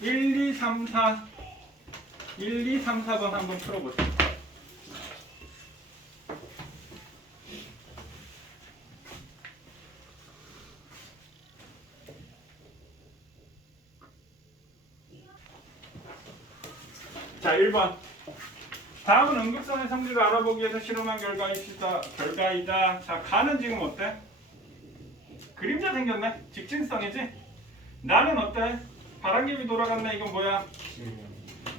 1, 2, 3, 4번 한번 풀어보세요. 자, 1번. 다음은 응급선의 성질을 알아보기 위해서 실험한 결과이다. 자, 가는 지금 어때? 그림자 생겼네? 직진성이지? 나는 어때? 바람개비 돌아갔네. 이건 뭐야?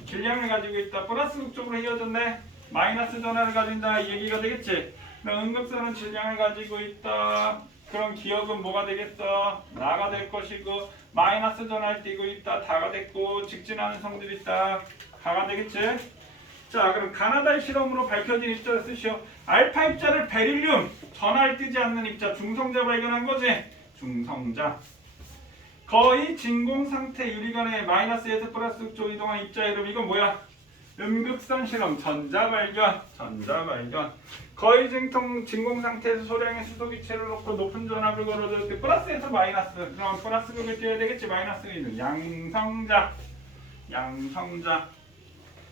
질량을 가지고 있다. 플러스 극쪽으로 이어졌네. 마이너스 전하를 가진다. 이 얘기가 되겠지? 그럼 응급선은 질량을 가지고 있다. 그럼 기억은 뭐가 되겠어? 나가 될 것이고 마이너스 전하를 띄고 있다. 다가 됐고 직진하는 성질이 있다. 가가 되겠지? 자, 그럼 가나다의 실험으로 밝혀진 입자를 쓰시오. 알파 입자를 베릴륨, 전하를 띄지 않는 입자, 중성자 발견한 거지? 중성자. 거의 진공 상태 유리관에 마이너스에서 플러스 극쪽 이동한 입자 이름. 이건 뭐야? 음극선 실험, 전자 발견. 거의 진공 상태에서 소량의 수소 기체를 놓고 높은 전압을 걸어줄 때 플러스에서 마이너스. 그럼 플러스 극을 띄어야 되겠지? 마이너스가 있는 양성자.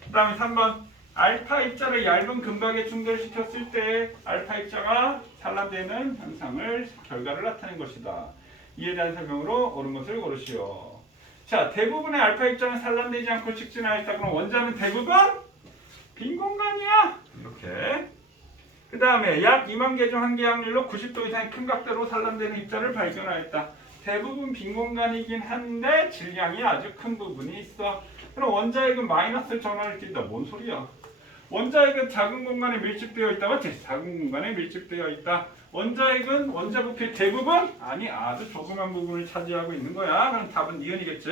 그 다음에 3번. 알파 입자를 얇은 금박에 충돌시켰을 때 알파 입자가 산란되는 현상을 결과를 나타낸 것이다. 이에 대한 설명으로 옳은 것을 고르시오. 자, 대부분의 알파 입자는 산란되지 않고 직진하였다. 그럼 원자는 대부분 빈 공간이야. 이렇게. 그 다음에 약 2만 개 중 한 개 확률로 90도 이상의 큰 각도로 산란되는 입자를 발견하였다. 대부분 빈 공간이긴 한데 질량이 아주 큰 부분이 있어. 그럼 원자핵은 마이너스 전하를 띈다. 뭔 소리야? 원자핵은 작은 공간에 밀집되어 있다. 맞지? 작은 공간에 밀집되어 있다. 원자핵은 원자 부피의 대부분? 아니, 아주 조그만 부분을 차지하고 있는 거야. 그럼 답은 니은이겠지?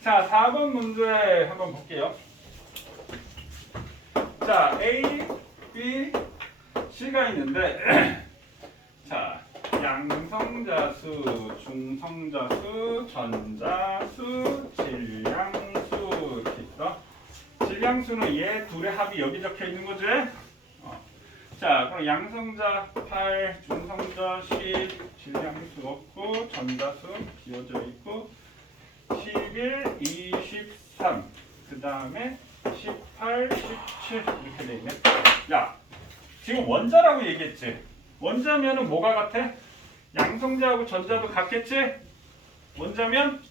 자, 4번 문제 한번 볼게요. 자, A, B, C가 있는데 자, 양성자수, 중성자수, 전자수, 질량수 이렇게 있어. 질량수는 얘 둘의 합이 여기 적혀 있는 거지? 자, 그럼 양성자 8, 중성자 10, 질량수 없고 전자수 비워져 있고 11, 23, 그 다음에 18, 17 이렇게 돼 있네. 야, 지금 원자라고 얘기했지? 원자면은 뭐가 같아? 양성자하고 전자도 같겠지? 원자면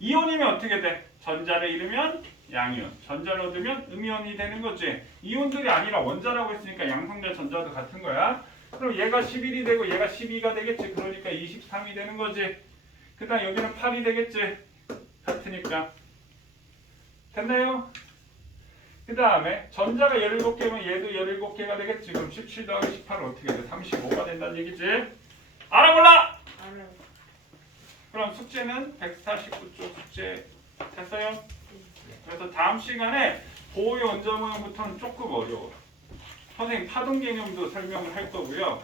이온이면 어떻게 돼? 전자를 잃으면 양이온, 전자를 얻으면 음이온이 되는 거지. 이온들이 아니라 원자라고 했으니까 양성자, 전자도 같은 거야. 그럼 얘가 11이 되고 얘가 12가 되겠지. 그러니까 23이 되는 거지. 그 다음 여기는 8이 되겠지. 같으니까. 됐나요? 그 다음에 전자가 17개면 얘도 17개가 되겠지. 그럼 17 더하기 18은 어떻게 돼? 35가 된다는 얘기지. 알아 몰라? 알아요. 그럼 숙제는 149쪽 숙제 됐어요? 그래서 다음 시간에 보호의 원자 모형부터는 조금 어려워. 선생님 파동 개념도 설명을 할 거고요.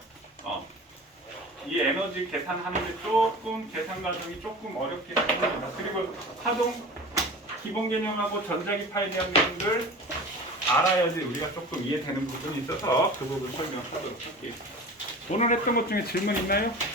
이 에너지 계산하는데 조금 계산 과정이 조금 어렵긴 합니다. 그리고 파동 기본 개념하고 전자기파에 대한 내용들 알아야지 우리가 조금 이해되는 부분이 있어서 그 부분 설명하도록 할게요. 오늘 했던 것 중에 질문 있나요?